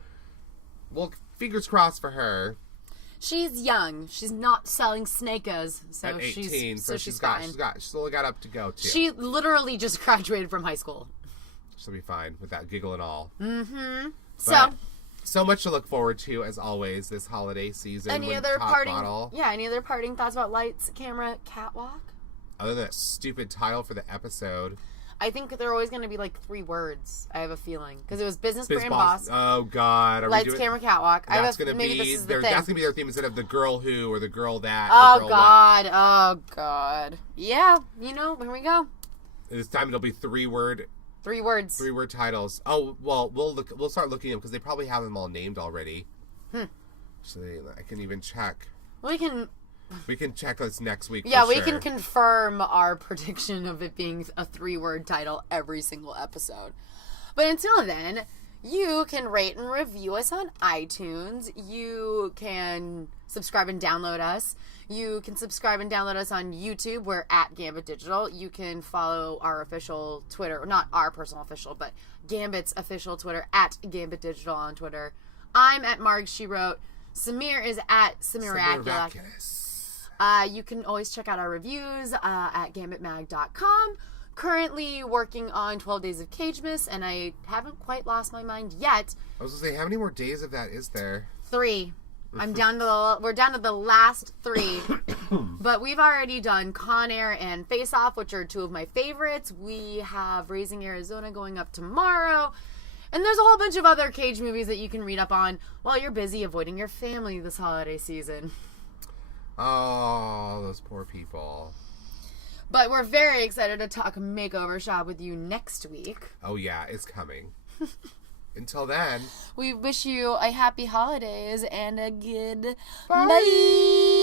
well, fingers crossed for her. She's young. She's not selling Sneakers, so at 18, she's fine. She's only got up to go too. She literally just graduated from high school. She'll be fine with that giggle and all. Mm-hmm. So much to look forward to, as always, this holiday season. Any other parting thoughts about lights, camera, catwalk? Other than that stupid title for the episode. I think they're always going to be like 3 words. I have a feeling because it was business brand boss. Oh God! Lights, camera, catwalk. That's going to be their theme instead of the girl who or the girl that. Oh God! What. Oh God! Yeah, here we go. This time it'll be 3 words. 3-word titles. Oh well, we'll start looking at them because they probably have them all named already. So I can even check. Well, we can. We can check this next week. Yeah, for we sure. can confirm our prediction of it being a 3-word title every single episode. But until then, you can rate and review us on iTunes. You can subscribe and download us. You can subscribe and download us on YouTube. We're at GAMbIT Digital. You can follow our official Twitter, not our personal official, but GAMbIT's official Twitter, at GAMbIT Digital on Twitter. I'm at Marg She Wrote. Samir is at Samir Raculus. You can always check out our reviews at gambitmag.com. Currently working on 12 Days of Cagemas, and I haven't quite lost my mind yet. I was going to say, how many more days of that is there? 3. We're down to the last 3. But we've already done Con Air and Face Off, which are 2 of my favorites. We have Raising Arizona going up tomorrow. And there's a whole bunch of other Cage movies that you can read up on while you're busy avoiding your family this holiday season. Oh, those poor people. But we're very excited to talk Makeover Shop with you next week. Oh, yeah, it's coming. Until then, we wish you a happy holidays and a good bye. bye.